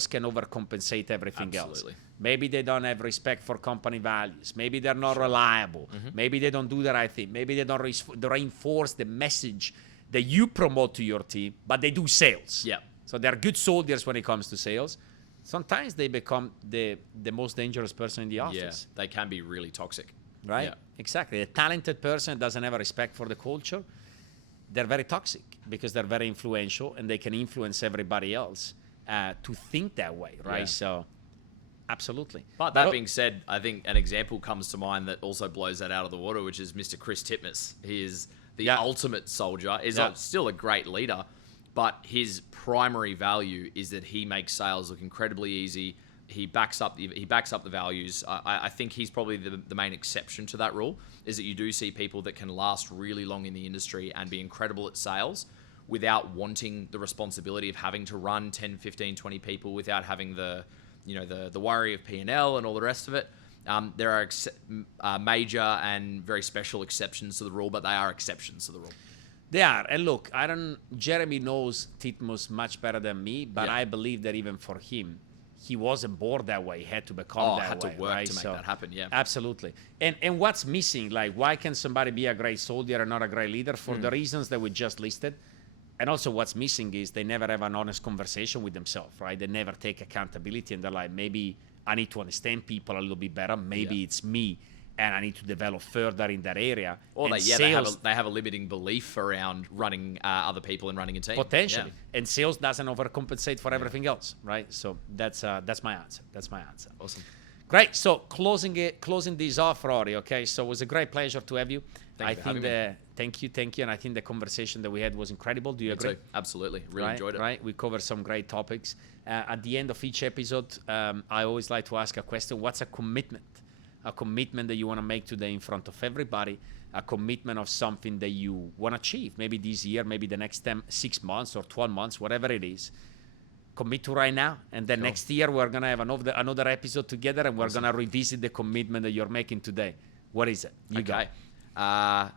can overcompensate everything else. Maybe they don't have respect for company values. Maybe they're not reliable. Maybe they don't do the right thing. Maybe they don't reinforce the message that you promote to your team, but they do sales. Yeah. So they're good soldiers when it comes to sales. Sometimes they become the most dangerous person in the office. Yeah, they can be really toxic. Right? Yeah. Exactly. A talented person doesn't have a respect for the culture. They're very toxic because they're very influential and they can influence everybody else to think that way, right? Yeah. So, absolutely. But that being said, I think an example comes to mind that also blows that out of the water, which is Mr. Chris Titmus. He is the ultimate soldier, is still a great leader, but his primary value is that he makes sales look incredibly easy. He backs up the values. I think he's probably the main exception to that rule, is that you do see people that can last really long in the industry and be incredible at sales without wanting the responsibility of having to run 10, 15, 20 people, without having the worry of P&L and all the rest of it. There are major and very special exceptions to the rule, but they are exceptions to the rule. They are. And look, Jeremy knows Titmus much better than me, but I believe that even for him, he wasn't born that way. He had to become that way. Had to work to make that happen, yeah. Absolutely. And what's missing? Like, why can somebody be a great soldier and not a great leader? For the reasons that we just listed. And also what's missing is they never have an honest conversation with themselves, right? They never take accountability, and they're like, maybe I need to understand people a little bit better. Maybe it's me. and I need to develop further in that area. Or and they have a limiting belief around running other people and running a team. Potentially. Yeah. And sales doesn't overcompensate for everything else, right? So that's my answer. That's my answer. Awesome. Great. So closing this off, Rory. Okay. So it was a great pleasure to have you. Thank you. And I think the conversation that we had was incredible. Do you agree? Too. Absolutely. Really enjoyed it. Right. We covered some great topics. At the end of each episode, I always like to ask a question. What's a commitment? A commitment that you want to make today in front of everybody, a commitment of something that you want to achieve, maybe this year, maybe the next 6 months or 12 months, whatever it is. Commit to right now, and then next year we're going to have another episode together, and we're going to revisit the commitment that you're making today. What is it? I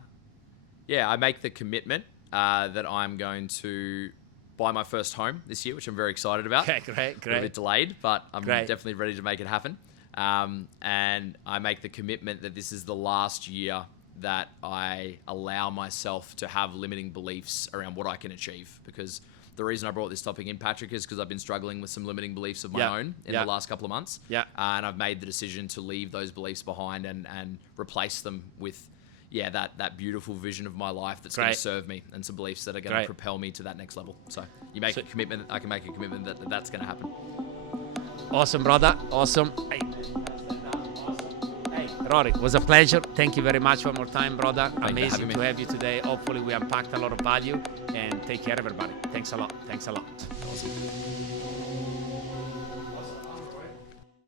make the commitment that I'm going to buy my first home this year, which I'm very excited about. Okay, great. A little bit delayed, but I'm definitely ready to make it happen. And I make the commitment that this is the last year that I allow myself to have limiting beliefs around what I can achieve. Because the reason I brought this topic in, Patrick, is because I've been struggling with some limiting beliefs of my own in the last couple of months. And I've made the decision to leave those beliefs behind and replace them with that beautiful vision of my life that's going to serve me, and some beliefs that are going to propel me to that next level. So you make a commitment, I can make a commitment that that's going to happen. Awesome, brother. Awesome. Hey, Rory, it was a pleasure. Thank you very much one more time, brother. Amazing to have you today. Hopefully we unpacked a lot of value, and take care, everybody. Thanks a lot. Awesome.